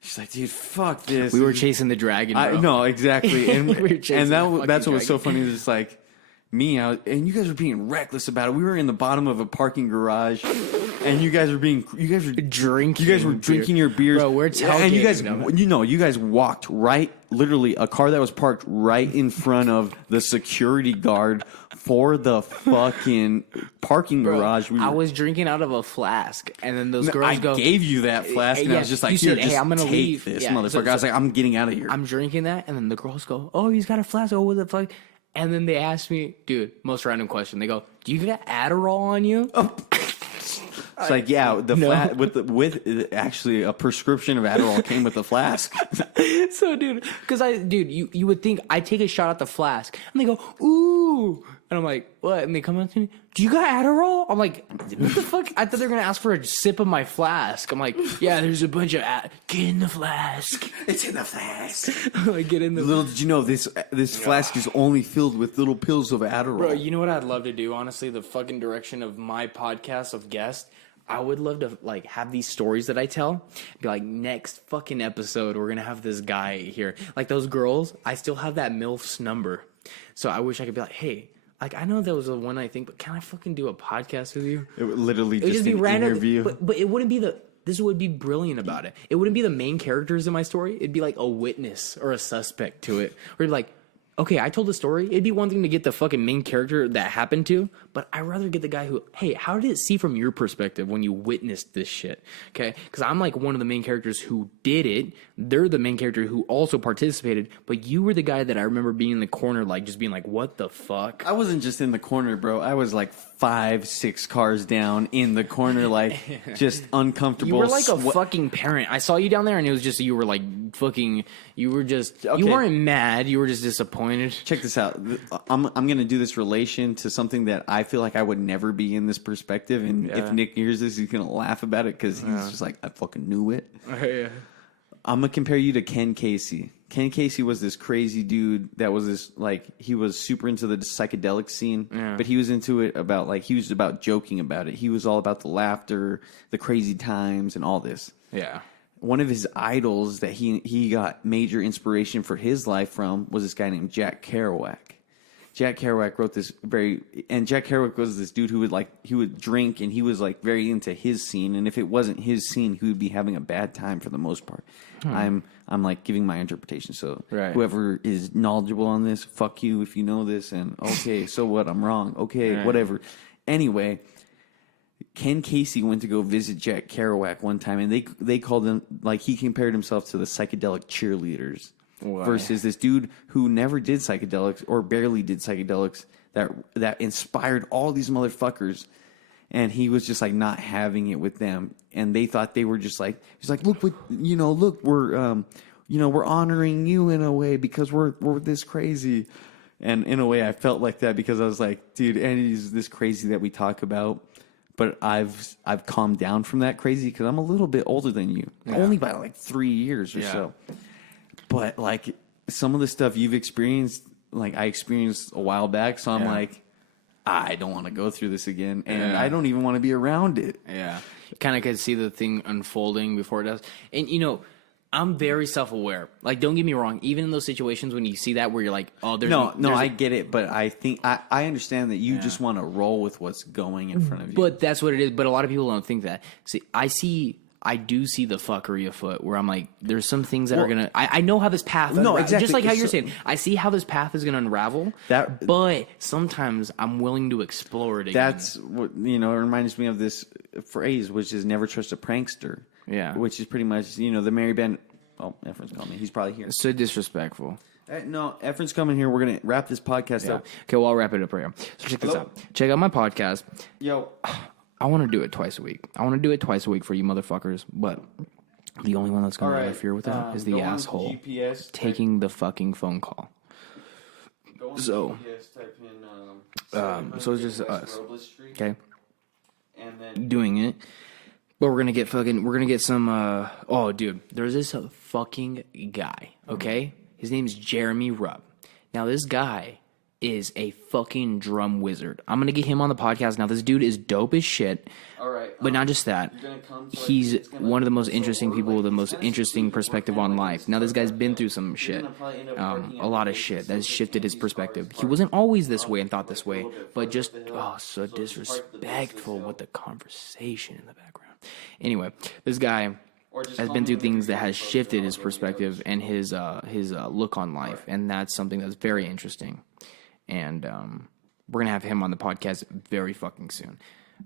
She's like, dude, fuck this. We were chasing the dragon, bro. I no, exactly, and We were chasing and the fucking that's what was so dragon. funny. Is like me out, and you guys were being reckless about it. We were in the bottom of a parking garage, and you guys were Drinking. You guys were drinking your beers, Bro, we're and you guys, tailgating you guys walked right, literally a car that was parked right in front of the security guard for the fucking parking garage. I was drinking out of a flask, and then those girls I go. gave you that flask, and I was just like, you "Here, said, just hey, I'm gonna take leave. this, Yeah, motherfucker." I was like, "I'm getting out of here." I'm drinking that, and then the girls go, "Oh, he's got a flask. Oh, what the fuck?" And then they ask me, dude, most random question. They go, "Do you got Adderall on you?" It's like, yeah, with actually a prescription of Adderall came with the flask. So, dude, you would think I take a shot at the flask, and they go, "Ooh," and I'm like, "What?" And they come up to me, "Do you got Adderall?" I'm like, "What the fuck?" I thought they were gonna ask for a sip of my flask. I'm like, "Yeah, there's a bunch of get in the flask." It's in the flask. Like, get in the. Little did you know this flask is only filled with little pills of Adderall. Bro, you know what I'd love to do? Honestly, the fucking direction of my podcast of guests. I would love to like have these stories that I tell. Be like, next fucking episode, we're gonna have this guy here. Like those girls, I still have that MILF's number. So I wish I could be like, hey, like I know that was a one night thing, but can I fucking do a podcast with you? It would literally It would just be an random, interview. but it wouldn't be this would be brilliant about it. It wouldn't be the main characters in my story. It'd be like a witness or a suspect to it. Or it'd be like, okay, I told the story. It'd be one thing to get the fucking main character that happened to, but I'd rather get the guy who, hey, how did it see from your perspective when you witnessed this shit? Okay? Because I'm like one of the main characters who did it. They're the main character who also participated, but you were the guy that I remember being in the corner, like just being like, what the fuck? I wasn't just in the corner, bro. I was like 5-6 cars down in the corner, like just uncomfortable. You were like a fucking parent. I saw you down there, and it was just you were like fucking. You were just. Okay. You weren't mad. You were just disappointed. Check this out. I'm gonna do this relation to something that I feel like I would never be in this perspective, and if Nick hears this, he's gonna laugh about it because he's just like, I fucking knew it. Yeah. I'm gonna compare you to Ken Casey. Ken Casey was this crazy dude that was this, like, he was super into the psychedelic scene, but he was into it about, like, he was about joking about it. He was all about the laughter, the crazy times, and all this. Yeah. One of his idols that he got major inspiration for his life from was this guy named Jack Kerouac. Jack Kerouac wrote this and Jack Kerouac was this dude who would drink, and he was like very into his scene, and if it wasn't his scene, he would be having a bad time for the most part. I'm like giving my interpretation, so whoever is knowledgeable on this, fuck you if you know this, and okay, so what, I'm wrong, okay, whatever. Anyway, Ken Casey went to go visit Jack Kerouac one time, and they called him, like, he compared himself to the psychedelic cheerleaders. Versus this dude who never did psychedelics or barely did psychedelics that inspired all these motherfuckers, and he was just like not having it with them, and they thought they were just like, he's like, look, we're honoring you in a way because we're this crazy, and in a way I felt like that because I was like, dude, Andy's this crazy that we talk about, but I've calmed down from that crazy because I'm a little bit older than you, only by like 3 years or so. But, like, some of the stuff you've experienced, like, I experienced a while back, so I'm like, I don't want to go through this again, and I don't even want to be around it. Yeah. You kind of could see the thing unfolding before it does. And, you know, I'm very self-aware. Like, don't get me wrong, even in those situations when you see that where you're like, oh, there's... No, I get it, but I think... I understand that you just want to roll with what's going in front of you. But that's what it is. But a lot of people don't think that. See, I do see the fuckery afoot where I'm like, there's some things that are going to... I know how this path... No, exactly. Just like how you're saying. I see how this path is going to unravel, but sometimes I'm willing to explore it again. That's what, it reminds me of this phrase, which is never trust a prankster. Yeah. Which is pretty much, the Mary Ben... Oh, Efren's coming. He's probably here. So disrespectful. No, Efren's coming here. We're going to wrap this podcast up. Okay, well, I'll wrap it up right here. So check this out. Check out my podcast. Yo... I want to do it twice a week. I want to do it twice a week for you motherfuckers, but the only one that's going to interfere with that is the asshole GPS, taking the fucking phone call. So, so it's just us, okay? And then doing it, but we're gonna get some. Oh, dude, there's this fucking guy. Okay, his name's Jeremy Rupp. Now, this guy is a fucking drum wizard. I'm gonna get him on the podcast. Now, this dude is dope as shit. All right, but not just that. He's one of the most interesting people with the most interesting perspective on life. Now, this guy's been through some shit, a lot of shit that's shifted his perspective. He wasn't always this way and thought this way, but just so disrespectful with the conversation in the background. Anyway, this guy has been through things that has shifted his perspective and his look on life, and that's something that's very interesting. And we're gonna have him on the podcast very fucking soon.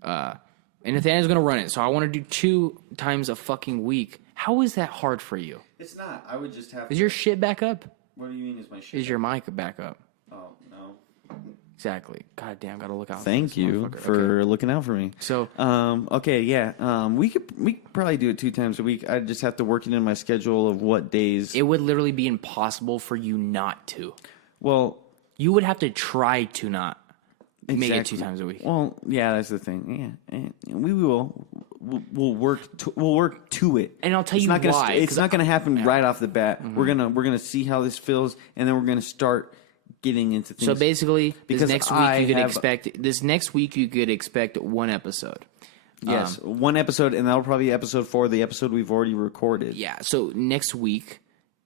And Nathaniel's gonna run it, so I want to do 2 times a fucking week. How is that hard for you? It's not. I would just have. Is your shit back up? What do you mean? Is my shit? Is your mic back up? Oh no. Exactly. God damn, gotta look out. Thank you for looking out for me. So, okay, yeah. We could probably do it 2 times a week. I just have to work it in my schedule of what days. It would literally be impossible for you not to. Well, you would have to try to not make it 2 times a week. Well, yeah, that's the thing. Yeah, and we will. We'll work to it. And I'll tell you why. It's not gonna happen right off the bat. Mm-hmm. We're gonna see how this feels, and then we're gonna start getting into things. So basically, this next week you could expect 1 episode. Yes, 1 episode, and that'll probably be episode 4, the episode we've already recorded. Yeah. So next week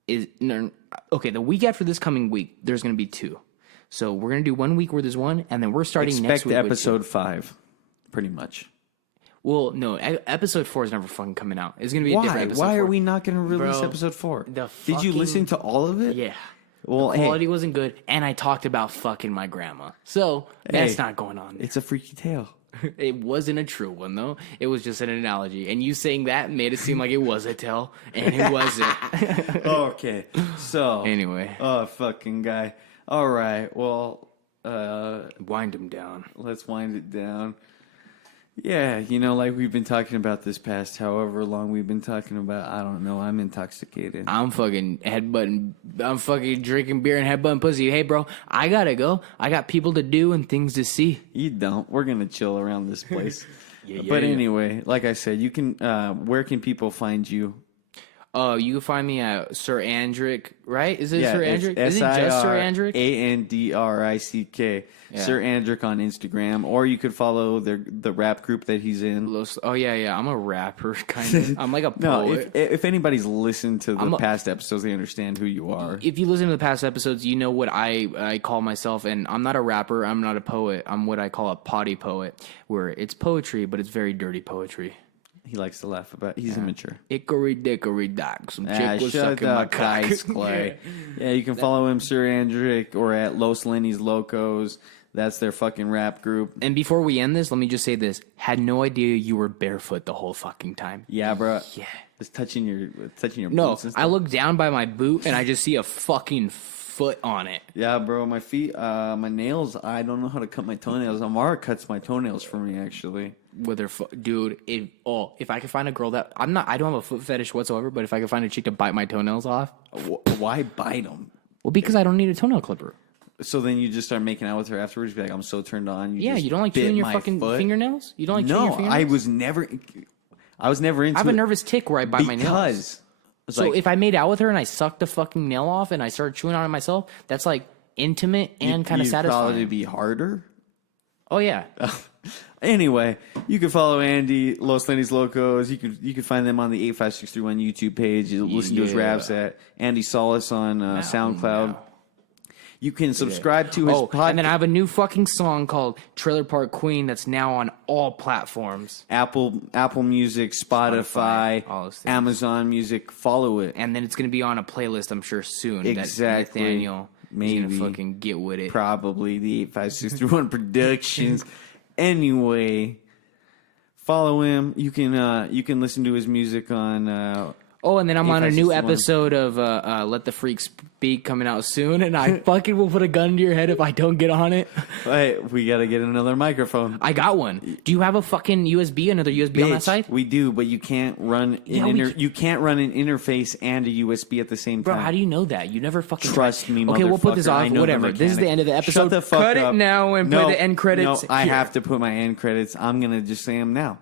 is the week after this coming week, there's going to be 2. So we're going to do 1 week where there's 1, and then we're starting next week. Expect episode 5, pretty much. Well, no, episode 4 is never fucking coming out. It's going to be a different episode. Why are we not going to release episode 4? Did you listen to all of it? Yeah. Well, the quality wasn't good, and I talked about fucking my grandma. So that's not going on. It's a freaky tale. It wasn't a true one, though. It was just an analogy. And you saying that made it seem like it was a tale, and it wasn't. Okay. So. Anyway. Oh, fucking guy. All right. Well. Wind him down. Let's wind it down. Yeah, like we've been talking about this past however long we've been talking about. I don't know. I'm intoxicated. I'm fucking headbutting. I'm fucking drinking beer and headbutting pussy. Hey, bro, I gotta go. I got people to do and things to see. You don't. We're gonna chill around this place. Anyway, like I said, you can. Where can people find you? Oh, you can find me at Sir Andrick, right? Is it Sir Andrick? Is it just Sir Andrick? Andrick. Yeah. Sir Andrick on Instagram, or you could follow the rap group that he's in. Oh yeah. I'm a rapper, kind of. I'm like a No, poet. if anybody's listened to the past episodes, they understand who you are. If you listen to the past episodes, you know what I call myself, and I'm not a rapper. I'm not a poet. I'm what I call a potty poet, where it's poetry, but it's very dirty poetry. He likes to laugh about. He's immature. Hickory dickory dock. Some chick was Shut sucking my up, cock. guys, Clay. Yeah, you can follow him, Sir Andrick, or at Lenny's Locos. That's their fucking rap group. And before we end this, let me just say this: had no idea you were barefoot the whole fucking time. Yeah, bro. Yeah. It's touching your No, boots and stuff. I look down by my boot and I just see a fucking foot on it. Yeah, bro. My feet, my nails. I don't know how to cut my toenails. Amara cuts my toenails for me, actually. With her foot, dude. If I could find a girl that I don't have a foot fetish whatsoever, but if I could find a chick to bite my toenails off, Why bite them? well, because I don't need a toenail clipper. So then you just start making out with her afterwards. Be like, I'm so turned on. You don't like chewing your fucking fingernails? You don't like chewing your No, fingernails? I was never into. I have a nervous tick where I bite my nails. So if I made out with her and I sucked the fucking nail off and I started chewing on it myself, that's like intimate and kind of satisfying. Probably be harder. Oh yeah. Anyway, you can follow Andy, Los Lenny's Locos. You can find them on the 85631 YouTube page. You listen to his raps at Andy Salas on SoundCloud. You can subscribe to his podcast. And then I have a new fucking song called Trailer Park Queen that's now on all platforms. Apple Music, Spotify, all those things. Amazon Music. Follow it. And then it's going to be on a playlist, I'm sure, soon. Exactly. That Nathaniel Maybe. is going to fucking get with it. Probably the 85631 Productions. Anyway, follow him. You can listen to his music on. And then I'm on a new 85631. episode of Let the Freak Speak coming out soon, and I fucking will put a gun to your head if I don't get on it. Wait, we gotta get another microphone. I got one. Do you have a fucking USB, another USB on that side? We do, but you can't run you can't run an interface and a USB at the same time. Bro, how do you know that? You never fucking Trust me, Okay, we'll put this motherfucker. off. I know Whatever. the This is the end of the episode. Shut the fuck Cut up. it now and play the end credits. No, I here. have to put my end credits. I'm gonna just say them now.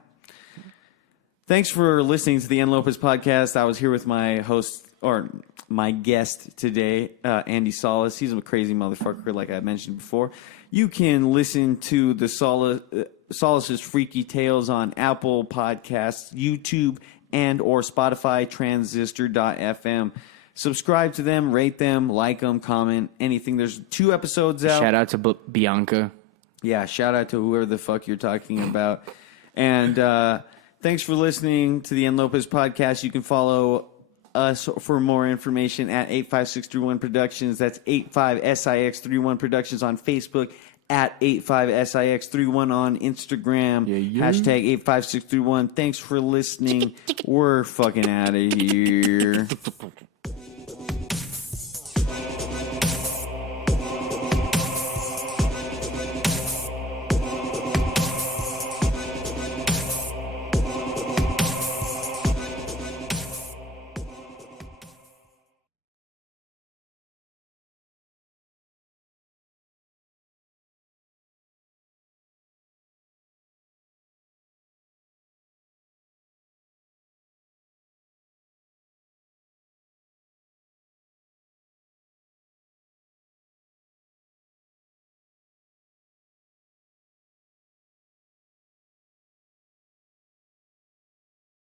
Thanks for listening to the N. Lopez Podcast. I was here with my host, or my guest today, Andy Salas. He's a crazy motherfucker, like I mentioned before. You can listen to the Salas's Freaky Tales on Apple Podcasts, YouTube, and or Spotify, transistor.fm. Subscribe to them, rate them, like them, comment, anything. There's 2 episodes out. Shout out to Bianca. Yeah, shout out to whoever the fuck you're talking about. And thanks for listening to the N. Lopez Podcast. You can follow us for more information at 85631 Productions. That's 85SIX31 Productions on Facebook, at 85SIX31 on Instagram. Hashtag 85631. Thanks for listening. We're fucking out of here.